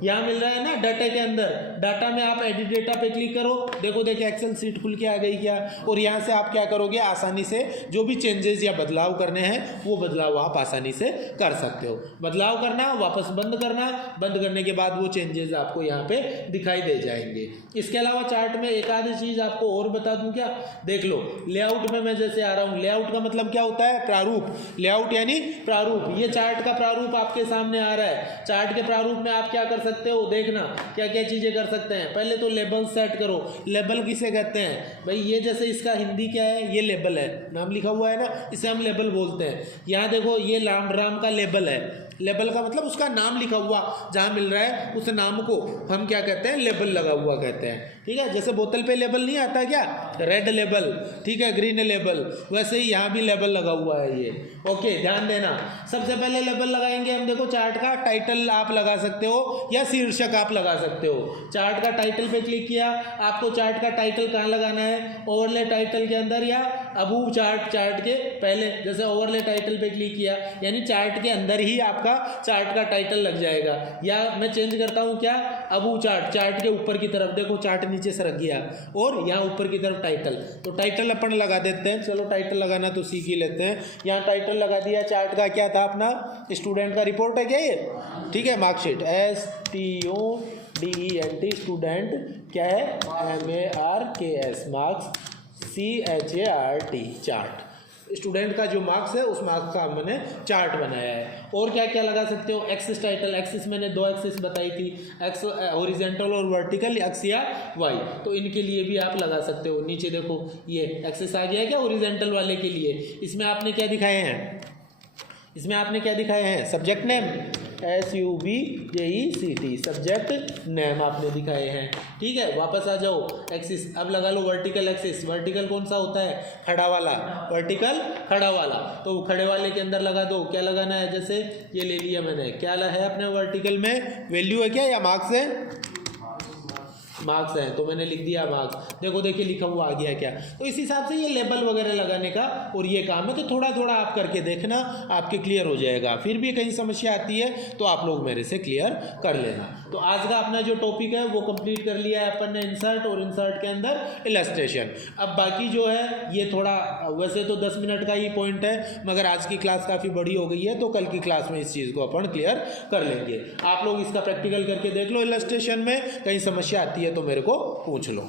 यहाँ मिल रहा है ना डाटा के अंदर, डाटा में आप एडिट डेटा पे क्लिक करो, देखो देखिए एक्सेल सीट खुल के आ गई क्या। और यहाँ से आप क्या करोगे, आसानी से जो भी चेंजेस या बदलाव करने हैं वो बदलाव आप आसानी से कर सकते हो। बदलाव करना, वापस बंद करना, बंद करने के बाद वो चेंजेस आपको यहाँ पे दिखाई दे जाएंगे। इसके अलावा चार्ट में एक आधी चीज़ आपको और बता दूं क्या, देख लो लेआउट में मैं जैसे आ रहा हूँ, लेआउट का मतलब क्या होता है, प्रारूप, लेआउट यानी प्रारूप। ये चार्ट का प्रारूप आपके सामने आ रहा है। चार्ट के प्रारूप में आप क्या कर सकते हो, देखना क्या क्या चीज़ें कर सकते हैं। पहले तो लेबल सेट करो, लेबल किसे कहते हैं भाई, ये जैसे इसका हिंदी क्या है, ये लेबल है, नाम लिखा हुआ है ना, इसे हम लेबल बोलते हैं। यहाँ देखो ये राम का लेबल है, लेबल का मतलब उसका नाम लिखा हुआ जहाँ मिल रहा है उस नाम को हम क्या कहते हैं, लेबल लगा हुआ कहते हैं, ठीक है। जैसे बोतल पे लेबल नहीं आता क्या, रेड लेबल, ठीक है, ग्रीन लेबल, वैसे ही यहाँ भी लेबल लगा हुआ है ये। ओके, ध्यान देना। सबसे पहले लेबल लगाएंगे हम, देखो चार्ट का टाइटल आप लगा सकते हो या शीर्षक आप लगा सकते हो। चार्ट का टाइटल पे क्लिक किया, आपको चार्ट का टाइटल कहाँ लगाना है, ओवरले टाइटल के अंदर या अबूव चार्ट, चार्ट के पहले, जैसे ओवरले टाइटल पे क्लिक किया यानी चार्ट के अंदर ही आपका चार्ट का टाइटल लग जाएगा। या मैं चेंज करता हूँ क्या, अबूव चार्ट, चार्ट के ऊपर की तरफ, देखो चार्ट नीचे सरक गया और यहाँ ऊपर की तरफ टाइटल, तो टाइटल अपन लगा देते हैं। चलो टाइटल लगाना तो सीख ही लेते हैं। यहाँ टाइटल लगा दिया। चार्ट का क्या था अपना, स्टूडेंट का रिपोर्ट है क्या ये, ठीक है, मार्कशीट, STUDENT, स्टूडेंट क्या है, MARKS, marks CHART, chart, student का जो मार्क्स है उस मार्क्स का मैंने चार्ट बनाया है। और क्या क्या लगा सकते हो, एक्सिस टाइटल, एक्सिस मैंने 2 एक्सिस बताई थी, एक्स हॉरिजॉन्टल और वर्टिकल, एक्स या वाई, तो इनके लिए भी आप लगा सकते हो। नीचे देखो ये एक्सिस आ गया क्या हॉरिजॉन्टल वाले के लिए, इसमें आपने क्या दिखाए हैं, इसमें आपने क्या दिखाए हैं, subject name SUBJECT, subject name आपने दिखाए हैं, ठीक है। वापस आ जाओ, एक्सिस अब लगा लो वर्टिकल एक्सिस, वर्टिकल कौन सा होता है, खड़ा वाला, वर्टिकल खड़ा वाला, तो खड़े वाले के अंदर लगा दो, क्या लगाना है, जैसे ये ले लिया मैंने, क्या है अपने वर्टिकल में, वैल्यू है क्या या मार्क्स है, मार्क्स हैं तो मैंने लिख दिया मार्क्स, देखो देखिए लिखा हुआ आ गया क्या। तो इस हिसाब से ये लेबल वगैरह लगाने का और ये काम है, तो थोड़ा थोड़ा आप करके देखना, आपके क्लियर हो जाएगा। फिर भी कहीं समस्या आती है तो आप लोग मेरे से क्लियर कर लेना। तो आज का अपना जो टॉपिक है वो कंप्लीट कर लिया है अपन ने, इंसर्ट, और इंसर्ट के अंदर इलस्ट्रेशन। अब बाकी जो है ये थोड़ा, वैसे तो 10 मिनट का ही पॉइंट है, मगर आज की क्लास काफ़ी बड़ी हो गई है तो कल की क्लास में इस चीज़ को अपन क्लियर कर लेंगे। आप लोग इसका प्रैक्टिकल करके देख लो इलस्ट्रेशन में, कहीं समस्या आती है तो मेरे को पूछ लो।